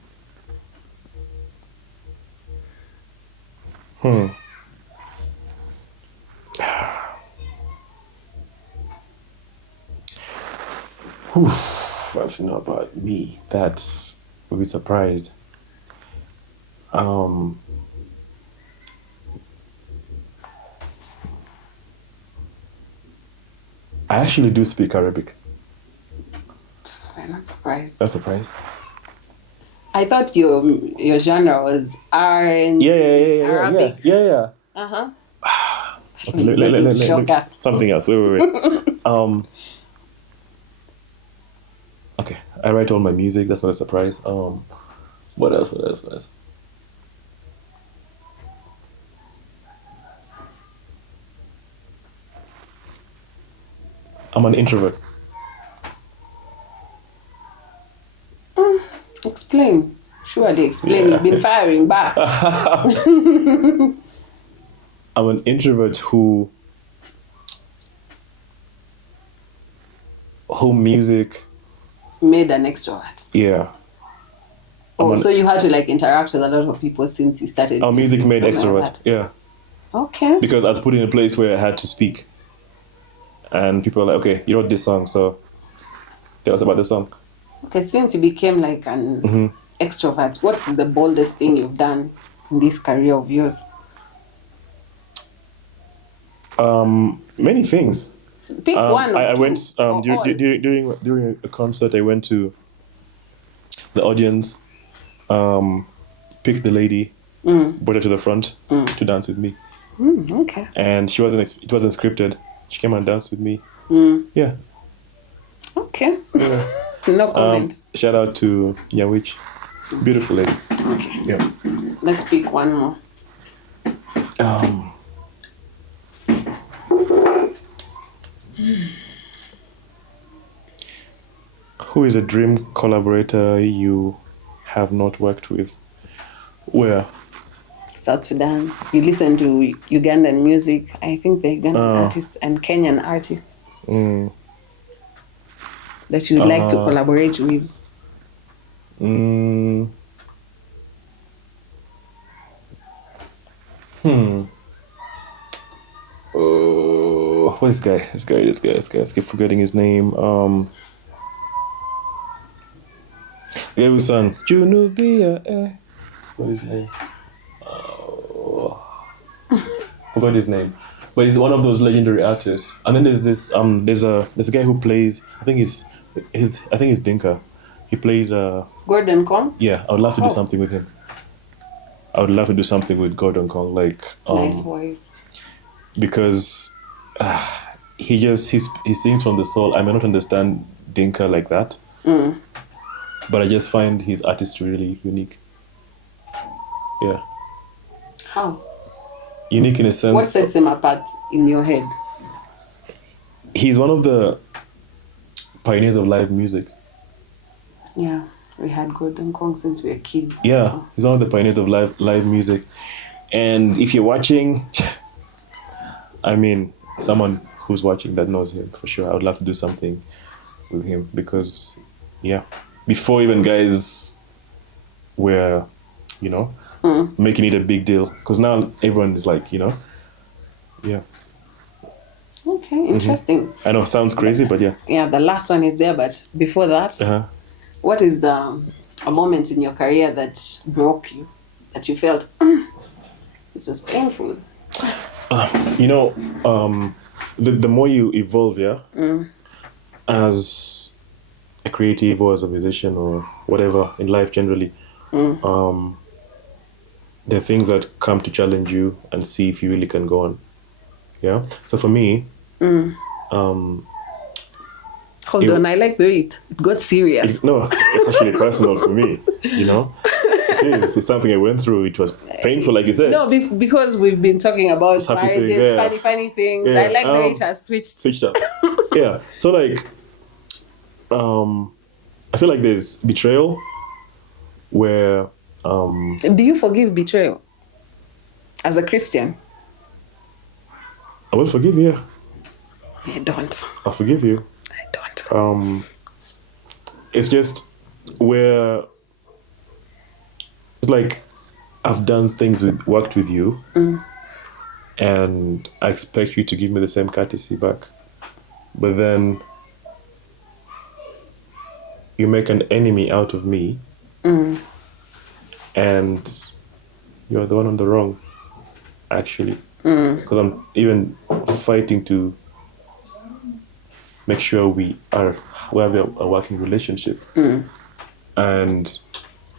Fans to know about me. That will be surprised. I actually do speak Arabic. I'm not surprised. I'm surprised. I thought your genre was Arabic. Yeah. Uh-huh. Okay, let- something else. Wait. Okay, I write all my music. That's not a surprise. What else? I'm an introvert. Explain. Surely explain. Yeah. You've been firing back. I'm an introvert who music. Made an extrovert. Yeah. So you had to interact with a lot of people since you started. Our music made something extrovert. like that. Yeah. Okay. Because I was put in a place where I had to speak. And people were like, okay, you wrote this song, so tell us about the song. Okay, since you became an extrovert, what is the boldest thing you've done in this career of yours? Many things. Pick one or I two, went or all. during a concert. I went to the audience, picked the lady, brought her to the front to dance with me. Okay. And it wasn't scripted. She came and danced with me. Yeah. Okay. No comment. Shout out to Nyawich. Beautiful lady. Okay. Yeah. Let's pick one more. Who is a dream collaborator you have not worked with? Where? South Sudan. You listen to Ugandan music. I think the Ugandan artists and Kenyan artists that you'd like to collaborate with. What's this guy? I keep forgetting his name. The guy who sang Junubia. What is his name? Forgot his name, but he's one of those legendary artists. And then there's this there's a guy who plays. I think he's Dinka. He plays Gordon Kong? yeah, I would love to do something with him. I would love to do something with Gordon Kong, like Nice voice. because he sings from the soul. I may not understand Dinka like that, but I just find his artistry really unique. Yeah, How? unique in a sense. What sets him apart in your head? He's one of the pioneers of live music. Yeah, we had Gordon Kong since we were kids. Yeah, So. he's one of the pioneers of live music. And if you're watching, I mean, someone who's watching that knows him for sure. I would love to do something with him because, yeah, before even guys were, you know, making it a big deal. Because now everyone is like, you know, yeah. Okay, interesting. I know, sounds crazy, but yeah. Yeah, the last one is there, but before that, what is a moment in your career that broke you, that you felt this was painful? You know, the more you evolve, yeah, as a creative or as a musician or whatever in life generally, there are things that come to challenge you and see if you really can go on. Yeah. So for me, Hold on, I like the way it got serious. it's actually personal for me. You know, it's something I went through. It was painful, like you said. No, because we've been talking about Happy marriages, things, yeah. funny things. Yeah, I like the way it has switched. up. Yeah. So like, I feel like there's betrayal where. Do you forgive betrayal as a Christian? I will forgive you. I don't. I'll forgive you. I don't. It's just where it's like I've done things worked with you, and I expect you to give me the same courtesy back, but then you make an enemy out of me, and you're the one on the wrong, actually, because I'm even fighting to make sure we have a working relationship, and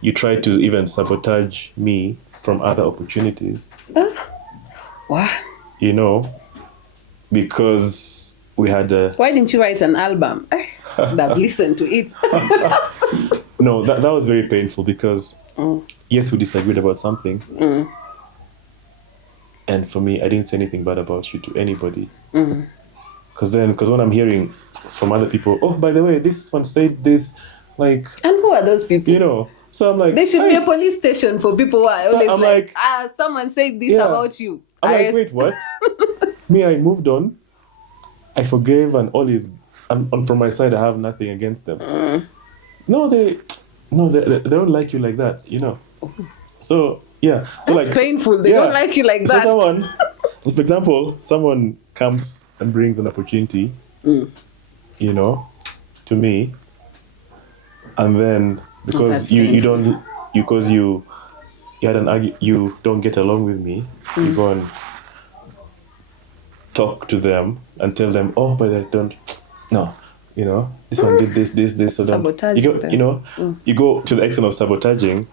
you try to even sabotage me from other opportunities. What? You know, because we had a... Why didn't you write an album? I've listened to it. No, that was very painful because, yes, we disagreed about something. And for me, I didn't say anything bad about you to anybody. Because when I'm hearing from other people, oh, by the way, this one said this, like... And who are those people? You know, so I'm like... There should be a police station for people who are always I'm like, someone said this about you. I'm like, wait, what? Me, I moved on. I forgave and all is... And from my side, I have nothing against them. No, they don't like you like that, you know. So, yeah. So That's painful. They don't like you like that. So for example, someone comes and brings an opportunity, you know, to me, and then because you had you don't get along with me, you go and talk to them and tell them, oh, but I don't, no, you know, this one did this, so don't. You go to the extent of sabotaging,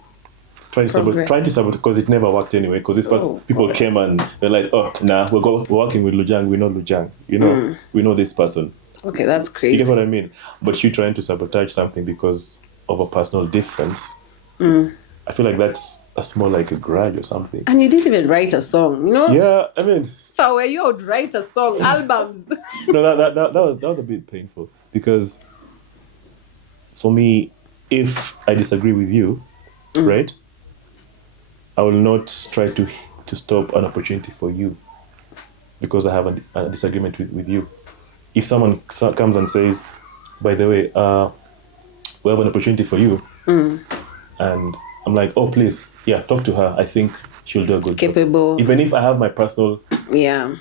trying to sabotage because it never worked anyway. Because people came and they're like, oh, nah, we're working with Lujang. We know Lujang. You know, we know this person. Okay, that's crazy. You get what I mean? But you trying to sabotage something because of a personal difference. I feel like that's more like a grudge or something. And you didn't even write a song, you know? Yeah, I mean, if I were you, I would write a song, albums. No, that was a bit painful because for me, if I disagree with you, right, I will not try to stop an opportunity for you because I have a disagreement with you. If someone comes and says, by the way, we have an opportunity for you, and I'm like, oh, please, yeah, talk to her. I think she'll do a good Capable. job. Even if I have my personal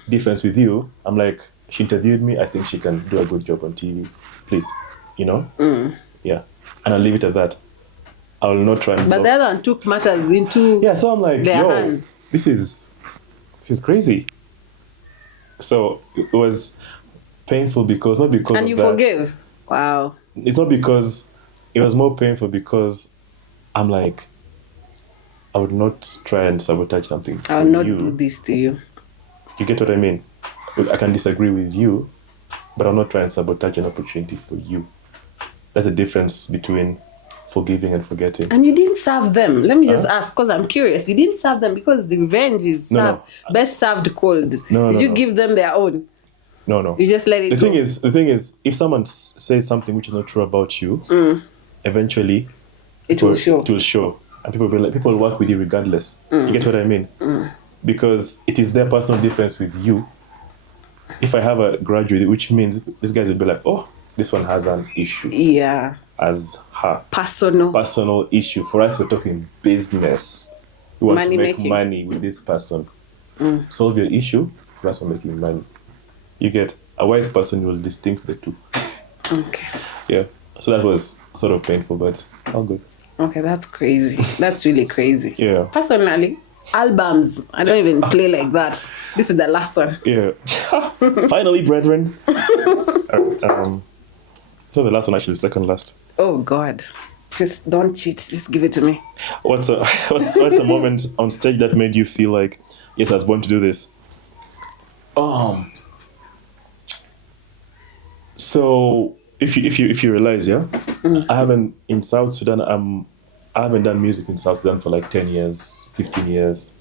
difference with you, I'm like, she interviewed me. I think she can do a good job on TV. Please, you know? Yeah. And I'll leave it at that. I will not try and... But the other one took matters into so I'm like, their hands. This is crazy. So it was painful because, not because and of you that. forgive. Wow. It's not because it was more painful because I'm like, I would not try and sabotage something. I'll not do this to you. You get what I mean? I can disagree with you, but I'll not try and sabotage an opportunity for you. That's the difference between forgiving and forgetting. And you didn't serve them. Let me just ask, because I'm curious. You didn't serve them because the revenge is best served cold. Did you give them their own? No. You just let it go. The thing is, if someone says something which is not true about you, eventually it will show. It will show. And people will work with you regardless. You get what I mean? Because it is their personal difference with you. If I have a grudge with it, which means these guys will be like, oh, this one has an issue. Yeah. As her personal issue. For us, we're talking business. We want to make money with this person. Solve your issue. For us, we're making money. You get a wise person will distinct the two. Okay. Yeah. So that was sort of painful, but all good. Okay, that's crazy. That's really crazy. Yeah. Personally, albums, I don't even play like that. This is the last one. Yeah. Finally, brethren. So the last one, actually, the second last. Oh God. Just don't cheat. Just give it to me. What's a moment on stage that made you feel like, yes, I was born to do this? So if you realize, I haven't in South Sudan. I haven't done music in South Sudan for like 10 years, 15 years,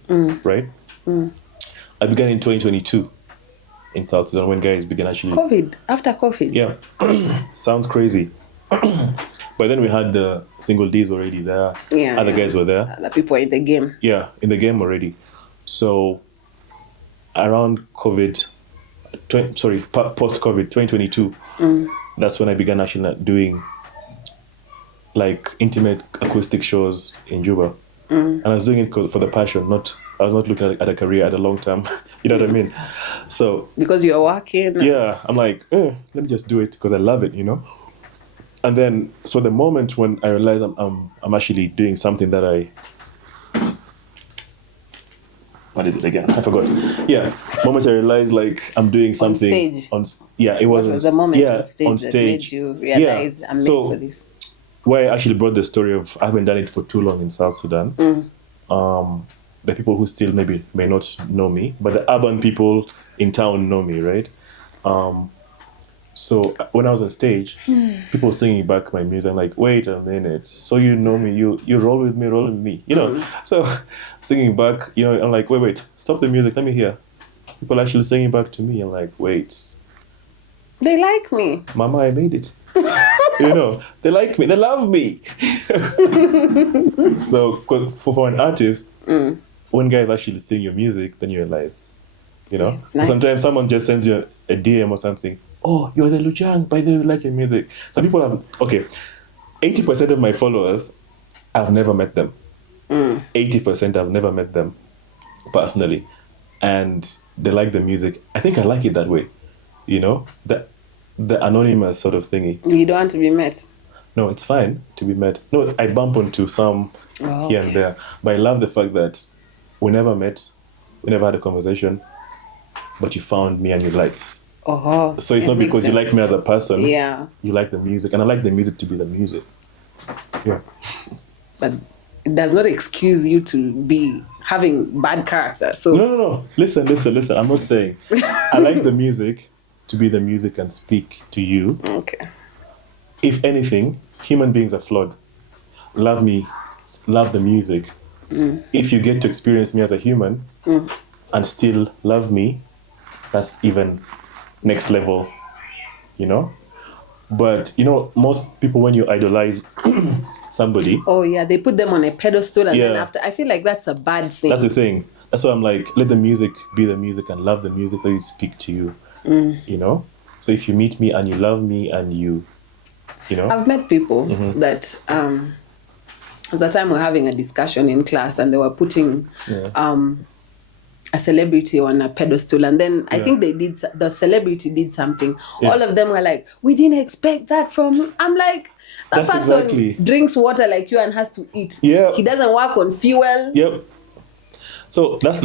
right? I began in 2022 in South Sudan when guys began actually. After COVID. Yeah, sounds crazy. But then we had the single D's already there. Yeah, other guys were there. Other people in the game. Yeah, in the game already. So around COVID. Post-COVID, 2022, that's when I began actually doing like intimate acoustic shows in Juba. And I was doing it for the passion, I was not looking at a career at a long term. You know what I mean? So because you're working. Yeah, I'm like, let me just do it because I love it, you know? And then, so the moment when I realized I'm actually doing something that what is it again? I forgot. Yeah, moment I realized like I'm doing something on stage. It wasn't. What was the moment on stage that made you realize I'm made for this? Why I actually brought the story of I haven't done it for too long in South Sudan. The people who still maybe may not know me, but the urban people in town know me, right? So when I was on stage, people singing back my music. I'm like, wait a minute. So you know me, you roll with me, you know? So singing back, you know, I'm like, wait, stop the music, let me hear. People actually singing back to me. I'm like, wait. They like me. Mama, I made it. You know, they like me, they love me. So for an artist, when guys actually sing your music, then you realize, you know? Nice. Sometimes someone just sends you a DM or something. Oh, you're the Lujang, by the way, we like your music. Some people have, 80% of my followers, I've never met them. 80% I've never met them personally. And they like the music. I think I like it that way. You know? The anonymous sort of thingy. You don't want to be met? No, it's fine to be met. No, I bump into some here and there. But I love the fact that we never met, we never had a conversation, but you found me and you liked. So it's not because you like me as a person. Yeah. You like the music. And I like the music to be the music. Yeah. But it does not excuse you to be having bad character. So No. Listen. I'm not saying. I like the music to be the music and speak to you. Okay. If anything, human beings are flawed. Love me, love the music. If you get to experience me as a human and still love me, that's even next level, you know? But, you know, most people, when you idolize somebody... Oh, yeah, they put them on a pedestal and then after... I feel like that's a bad thing. That's the thing. That's why I'm like, let the music be the music and love the music. Let it speak to you, you know? So if you meet me and you love me and you know... I've met people that... at the time we're having a discussion in class and they were putting... a celebrity on a pedestal, and then I think the celebrity did something. All of them were like, we didn't expect that from him. I'm like, that person drinks water like you and has to eat. Yeah. He doesn't work on fuel. Yep. So that's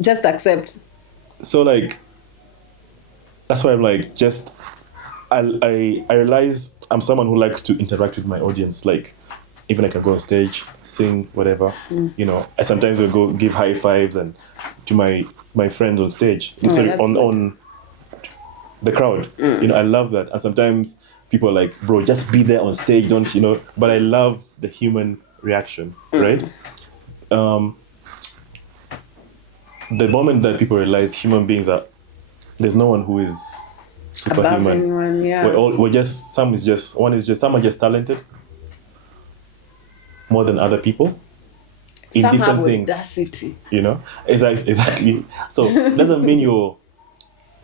just accept. So like, that's why I'm like, just I realize I'm someone who likes to interact with my audience. Like, even I can go on stage, sing, whatever. You know, I sometimes will go give high fives and to my friends on stage. Sorry, on the crowd. You know, I love that. And sometimes people are like, bro, just be there on stage, don't you know? But I love the human reaction, right? The moment that people realize human beings are, there's no one who is superhuman. Above anyone, yeah. Some are just talented more than other people in Some different have things. Audacity. You know, exactly. So doesn't mean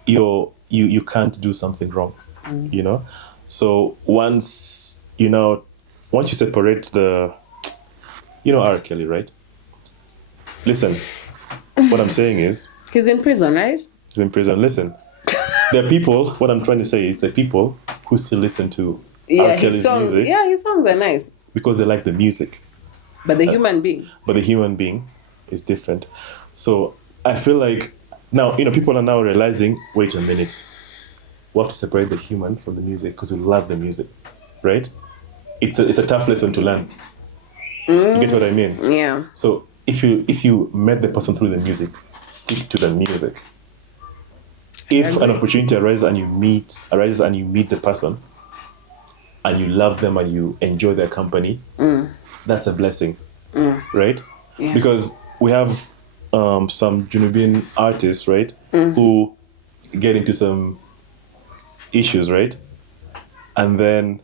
you can't do something wrong. You know, so once you separate R. Kelly, right? Listen, what I'm saying is He's in prison, right? he's in prison. Listen, there are people. What I'm trying to say is the people who still listen to R. Kelly's music. Yeah, his songs are nice. Because they like the music. But the human being. But the human being is different. So I feel like now, people are now realizing, wait a minute, we have to separate the human from the music because we love the music, right? It's a tough lesson to learn. You get what I mean? Yeah. So if you met the person through the music, stick to the music. If an opportunity arises and you meet the person, and you love them and you enjoy their company, that's a blessing, right? Yeah. Because we have some Junubian artists, right, who get into some issues, right? And then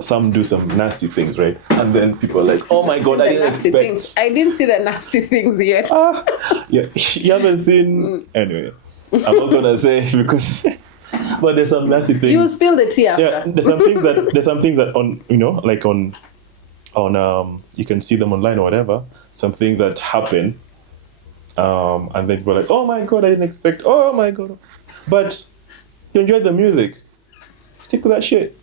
some do some nasty things, right? And then people are like, oh my God, I didn't expect. Things. I didn't see the nasty things yet. Yeah, you haven't seen... Anyway, I'm not going to say because... But there's some nasty things. You spill the tea after. Yeah, there's some things that on you can see them online or whatever. Some things that happen, and then people are like, "Oh my God, I didn't expect." Oh my God, but you enjoyed the music. Stick to that shit.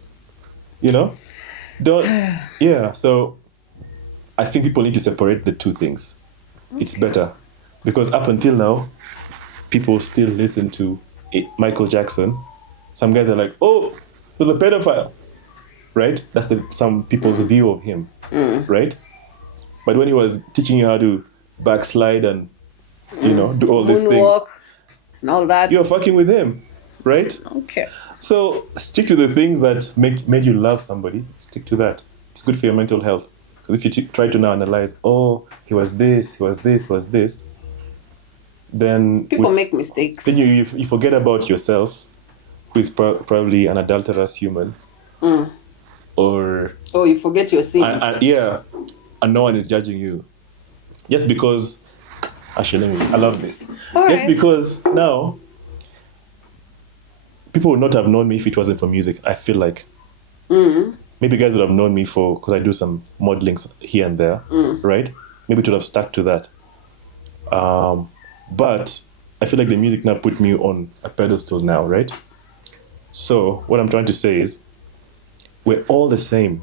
Don't. Yeah. So I think people need to separate the two things. Okay. It's better because up until now, people still listen to Michael Jackson. Some guys are like, oh, he was a pedophile, right? That's some people's view of him, right? But when he was teaching you how to backslide and, do all these Moonwalk things, and all that, you're fucking with him, right? Okay. So stick to the things that made you love somebody. Stick to that. It's good for your mental health. Because if you try to now analyze, oh, he was this, he was this, he was this, then people make mistakes. Then you forget about yourself, who is probably an adulterous human, or you forget your sins. And no one is judging you, just because. Actually, I love this. All just right. because now people would not have known me if it wasn't for music. I feel like maybe guys would have known me because I do some modeling here and there, right? Maybe it would have stuck to that. But I feel like the music now put me on a pedestal now, right? So what I'm trying to say is we're all the same,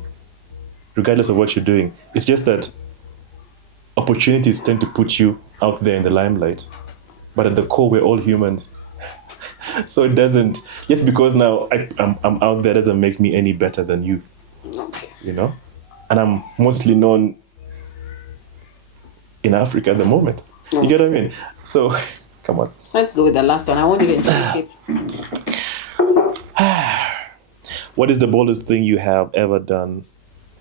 regardless of what you're doing. It's just that opportunities tend to put you out there in the limelight. But at the core, we're all humans. So it doesn't, just because now I'm out there doesn't make me any better than you. Okay. And I'm mostly known in Africa at the moment. Okay. You get what I mean? So, come on. Let's go with the last one. I won't even take it. What is the boldest thing you have ever done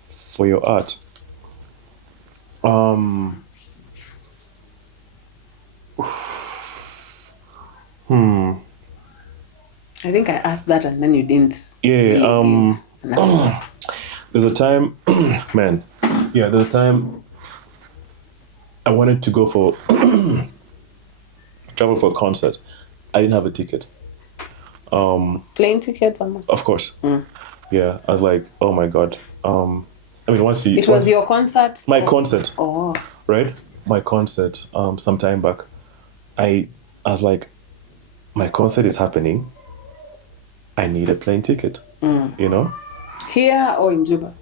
for your art? I think I asked that and then you didn't. Yeah. There's a time, man. Yeah, there's a time I wanted to go for travel for a concert. I didn't have a ticket. Plane ticket? Of course. Yeah, I was like, oh my God. Once it was your concert? My concert. Oh. Right? My concert, some time back. I was like, my concert is happening. I need a plane ticket. Here or in Juba?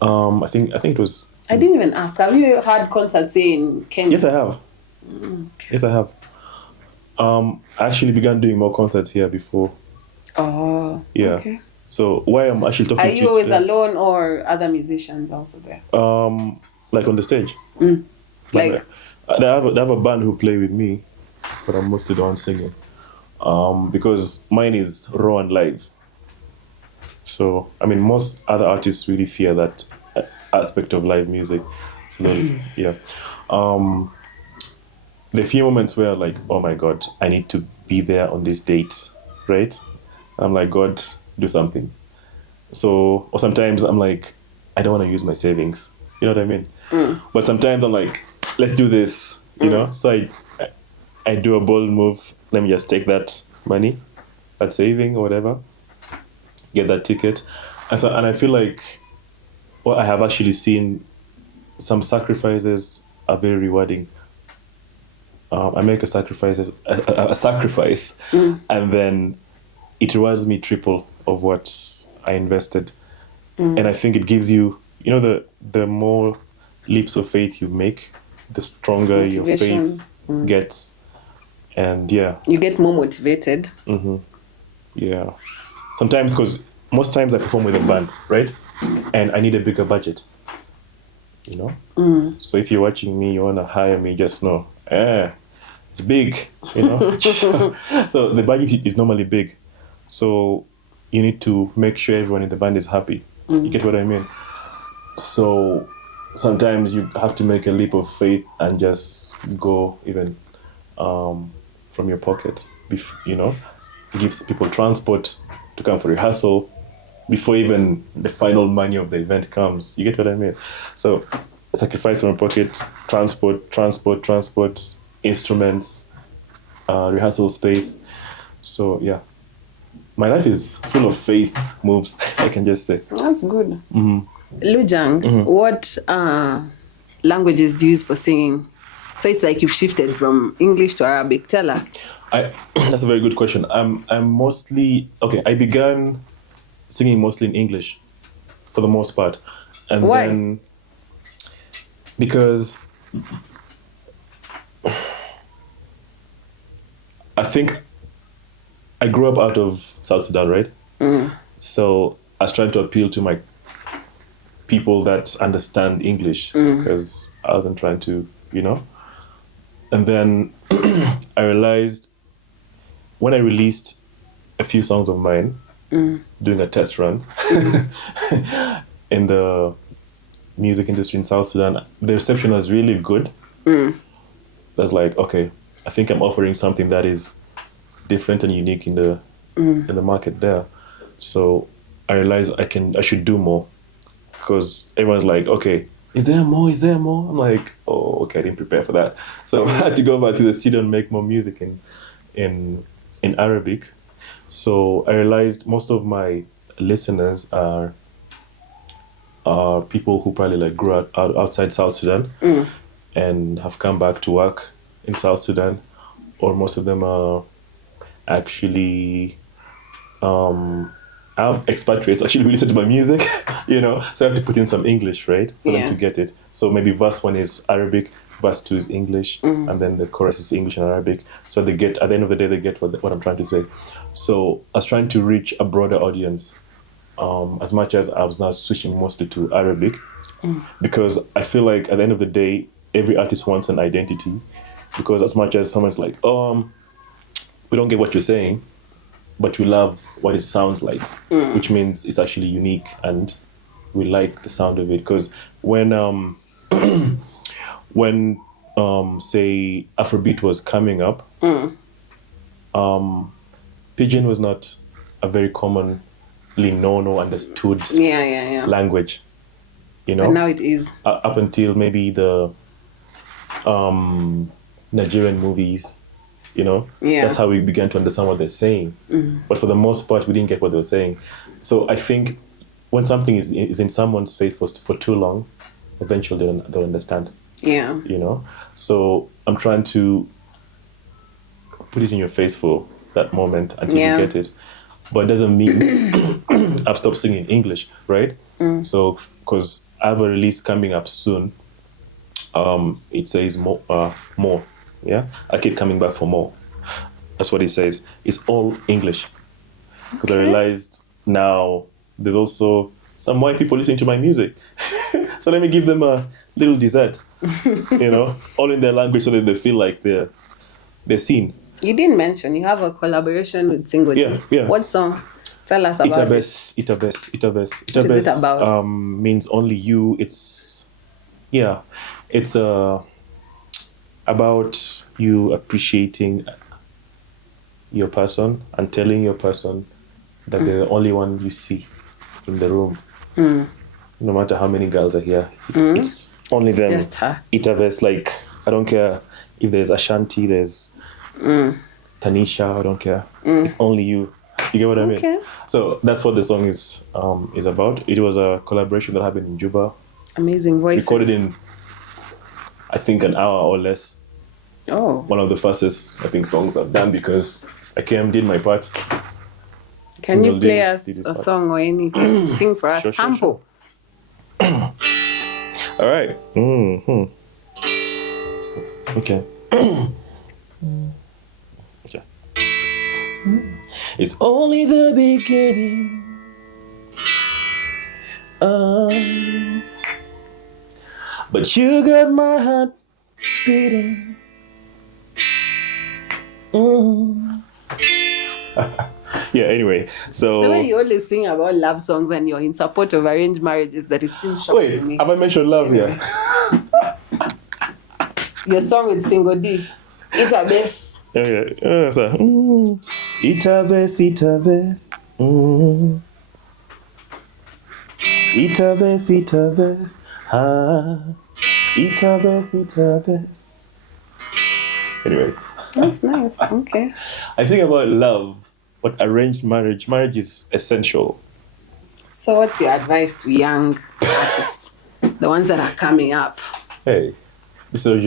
I think it was... I didn't even ask. Have you had concerts in Kenya? Yes, I have. Okay. Yes, I have. I actually began doing more concerts here before Oh, Yeah. okay. So why I'm actually talking Are to you always today, alone or other musicians also there? like on the stage. Like, They have a band who play with me, but I'm mostly the one singing. Because mine is raw and live. So I mean, most other artists really fear that aspect of live music. So yeah, the few moments where like, oh my god, I need to be there on this date, right? I'm like, God, do something. So, or sometimes I'm like, I don't want to use my savings. You know what I mean? But sometimes I'm like, let's do this. You know? So I do a bold move. Let me just take that money, that saving or whatever, get that ticket, and I feel like what I have actually seen, some sacrifices are very rewarding. I make a sacrifice, and then it rewards me triple of what I invested. And I think it gives you, the more leaps of faith you make, the stronger your motivation. faith gets. And yeah, You get more motivated. yeah. Sometimes, because most times I perform with a band, right? And I need a bigger budget, So if you're watching me, you want to hire me, just know, it's big, So the budget is normally big. So you need to make sure everyone in the band is happy. You get what I mean? So sometimes you have to make a leap of faith and just go even from your pocket, gives people transport to come for rehearsal before even the final money of the event comes. You get what I mean? So sacrifice from your pocket, transport, instruments, rehearsal space. So yeah, my life is full of faith moves, I can just say. That's good. Lujang, what languages do you use for singing? So it's like you've shifted from English to Arabic. Tell us. That's a very good question. I'm mostly I began singing mostly in English, for the most part, and Why? then because I think I grew up out of South Sudan, right? So I was trying to appeal to my people that understand English, because I wasn't trying to, And then I realized when I released a few songs of mine, doing a test run in the music industry in South Sudan, the reception was really good. That's like, okay, I think I'm offering something that is different and unique in the market there. So I realized I should do more, because everyone's like, okay, is there more? I'm like, oh, okay, I didn't prepare for that. So I had to go back to the studio and make more music in Arabic. So I realized most of my listeners are people who probably like grew up outside South Sudan and have come back to work in South Sudan, or most of them are actually expatriates actually who listen to my music, so I have to put in some English, right, for them to get it. So maybe verse 1 is Arabic, verse 2 is English, and then the chorus is English and Arabic. So at the end of the day, they get what I'm trying to say. So I was trying to reach a broader audience, as much as I was now switching mostly to Arabic, because I feel like at the end of the day, every artist wants an identity, because as much as someone's like, we don't get what you're saying, but we love what it sounds like, which means it's actually unique and we like the sound of it. Because when say Afrobeat was coming up, Pidgin was not a very commonly known or understood language, But now it is. Up until maybe the Nigerian movies. That's how we began to understand what they're saying. But for the most part, we didn't get what they were saying. So I think when something is in someone's face for too long, eventually they'll understand. Yeah. So I'm trying to put it in your face for that moment until you get it. But it doesn't mean I've stopped singing English, right? So, because I have a release coming up soon, it says more. Yeah, I keep coming back for more. That's what it says. It's all English. because I realized now there's also some white people listening to my music. So let me give them a little dessert, all in their language so that they feel like they're seen. You didn't mention you have a collaboration with Single D. Yeah. What song? Tell us about it. Itabes. What is it about? Means only you. It's about you appreciating your person and telling your person that they're the only one you see in the room. No matter how many girls are here, it's only them. Just her. Itabes, like, I don't care if there's Ashanti, there's Tanisha, I don't care. It's only you. You get what I mean? Okay. So that's what the song is about. It was a collaboration that happened in Juba. Amazing voices. Recorded in, I think, an hour or less. Oh. One of the fastest, I think, songs I've done because I came, did my part. Can you play us a song or anything? Sing for us. Sample. Sure. All right. Okay. Okay. It's only the beginning. But you got my heart beating. Yeah, anyway, so... The way you always sing about love songs and you're in support of arranged marriages, that is still shocking me. Wait, have I mentioned love here? Your song with Single D. It's a best. Yeah. So, Itabes. Itabes. Itabes. Anyway. That's nice. Okay. I think about love, but arranged marriage. Marriage is essential. So what's your advice to young artists? The ones that are coming up? Hey, this is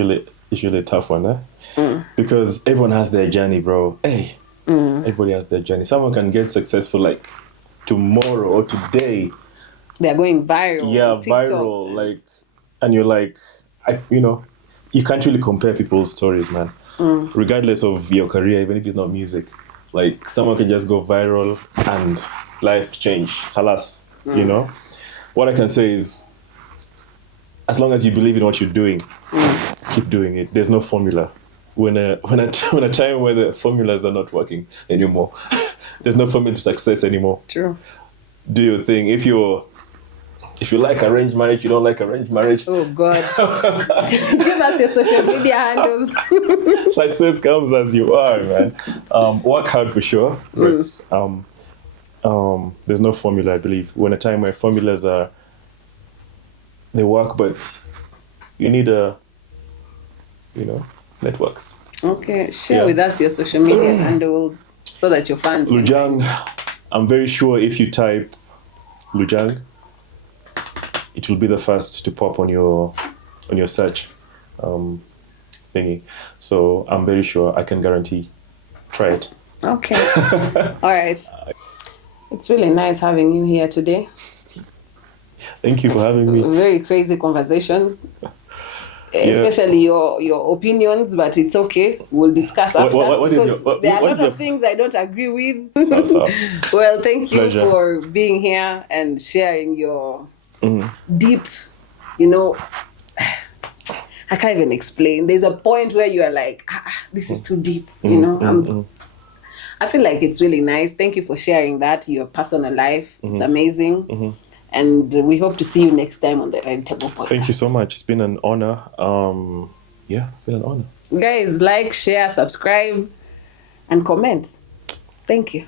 usually a tough one, eh? Because everyone has their journey, bro. Hey, everybody has their journey. Someone can get successful like tomorrow or today. They're going viral. Yeah, TikTok. viral. Like, and you're like, you can't really compare people's stories, man. Regardless of your career, even if it's not music, like someone can just go viral and life change. Halas, What I can say is, as long as you believe in what you're doing, keep doing it. There's no formula. When a time where the formulas are not working anymore, there's no formula to success anymore. True. Do your thing. If you like arranged marriage, you don't like arranged marriage. Oh God! Give us your social media handles. Success comes as you are, man. Work hard for sure, but there's no formula. I believe when a time where formulas they work, but you need networks. Okay, share with us your social media handles so that your fans. Lujang, I'm very sure if you type Lujang, it will be the first to pop on your search thingy. So I'm very sure, I can guarantee. Try it. Okay. All right. It's really nice having you here today. Thank you for having me. Very crazy conversations. Especially your opinions, but it's okay. We'll discuss after. There are a lot of things I don't agree with. Well, thank you for being here and sharing your deep, I can't even explain. There's a point where you are like, this is too deep, I feel like it's really nice. Thank you for sharing that, your personal life. It's amazing. And we hope to see you next time on the Red Table Podcast. Thank you so much. It's been an honor. Been an honor. Guys, like, share, subscribe, and comment. Thank you.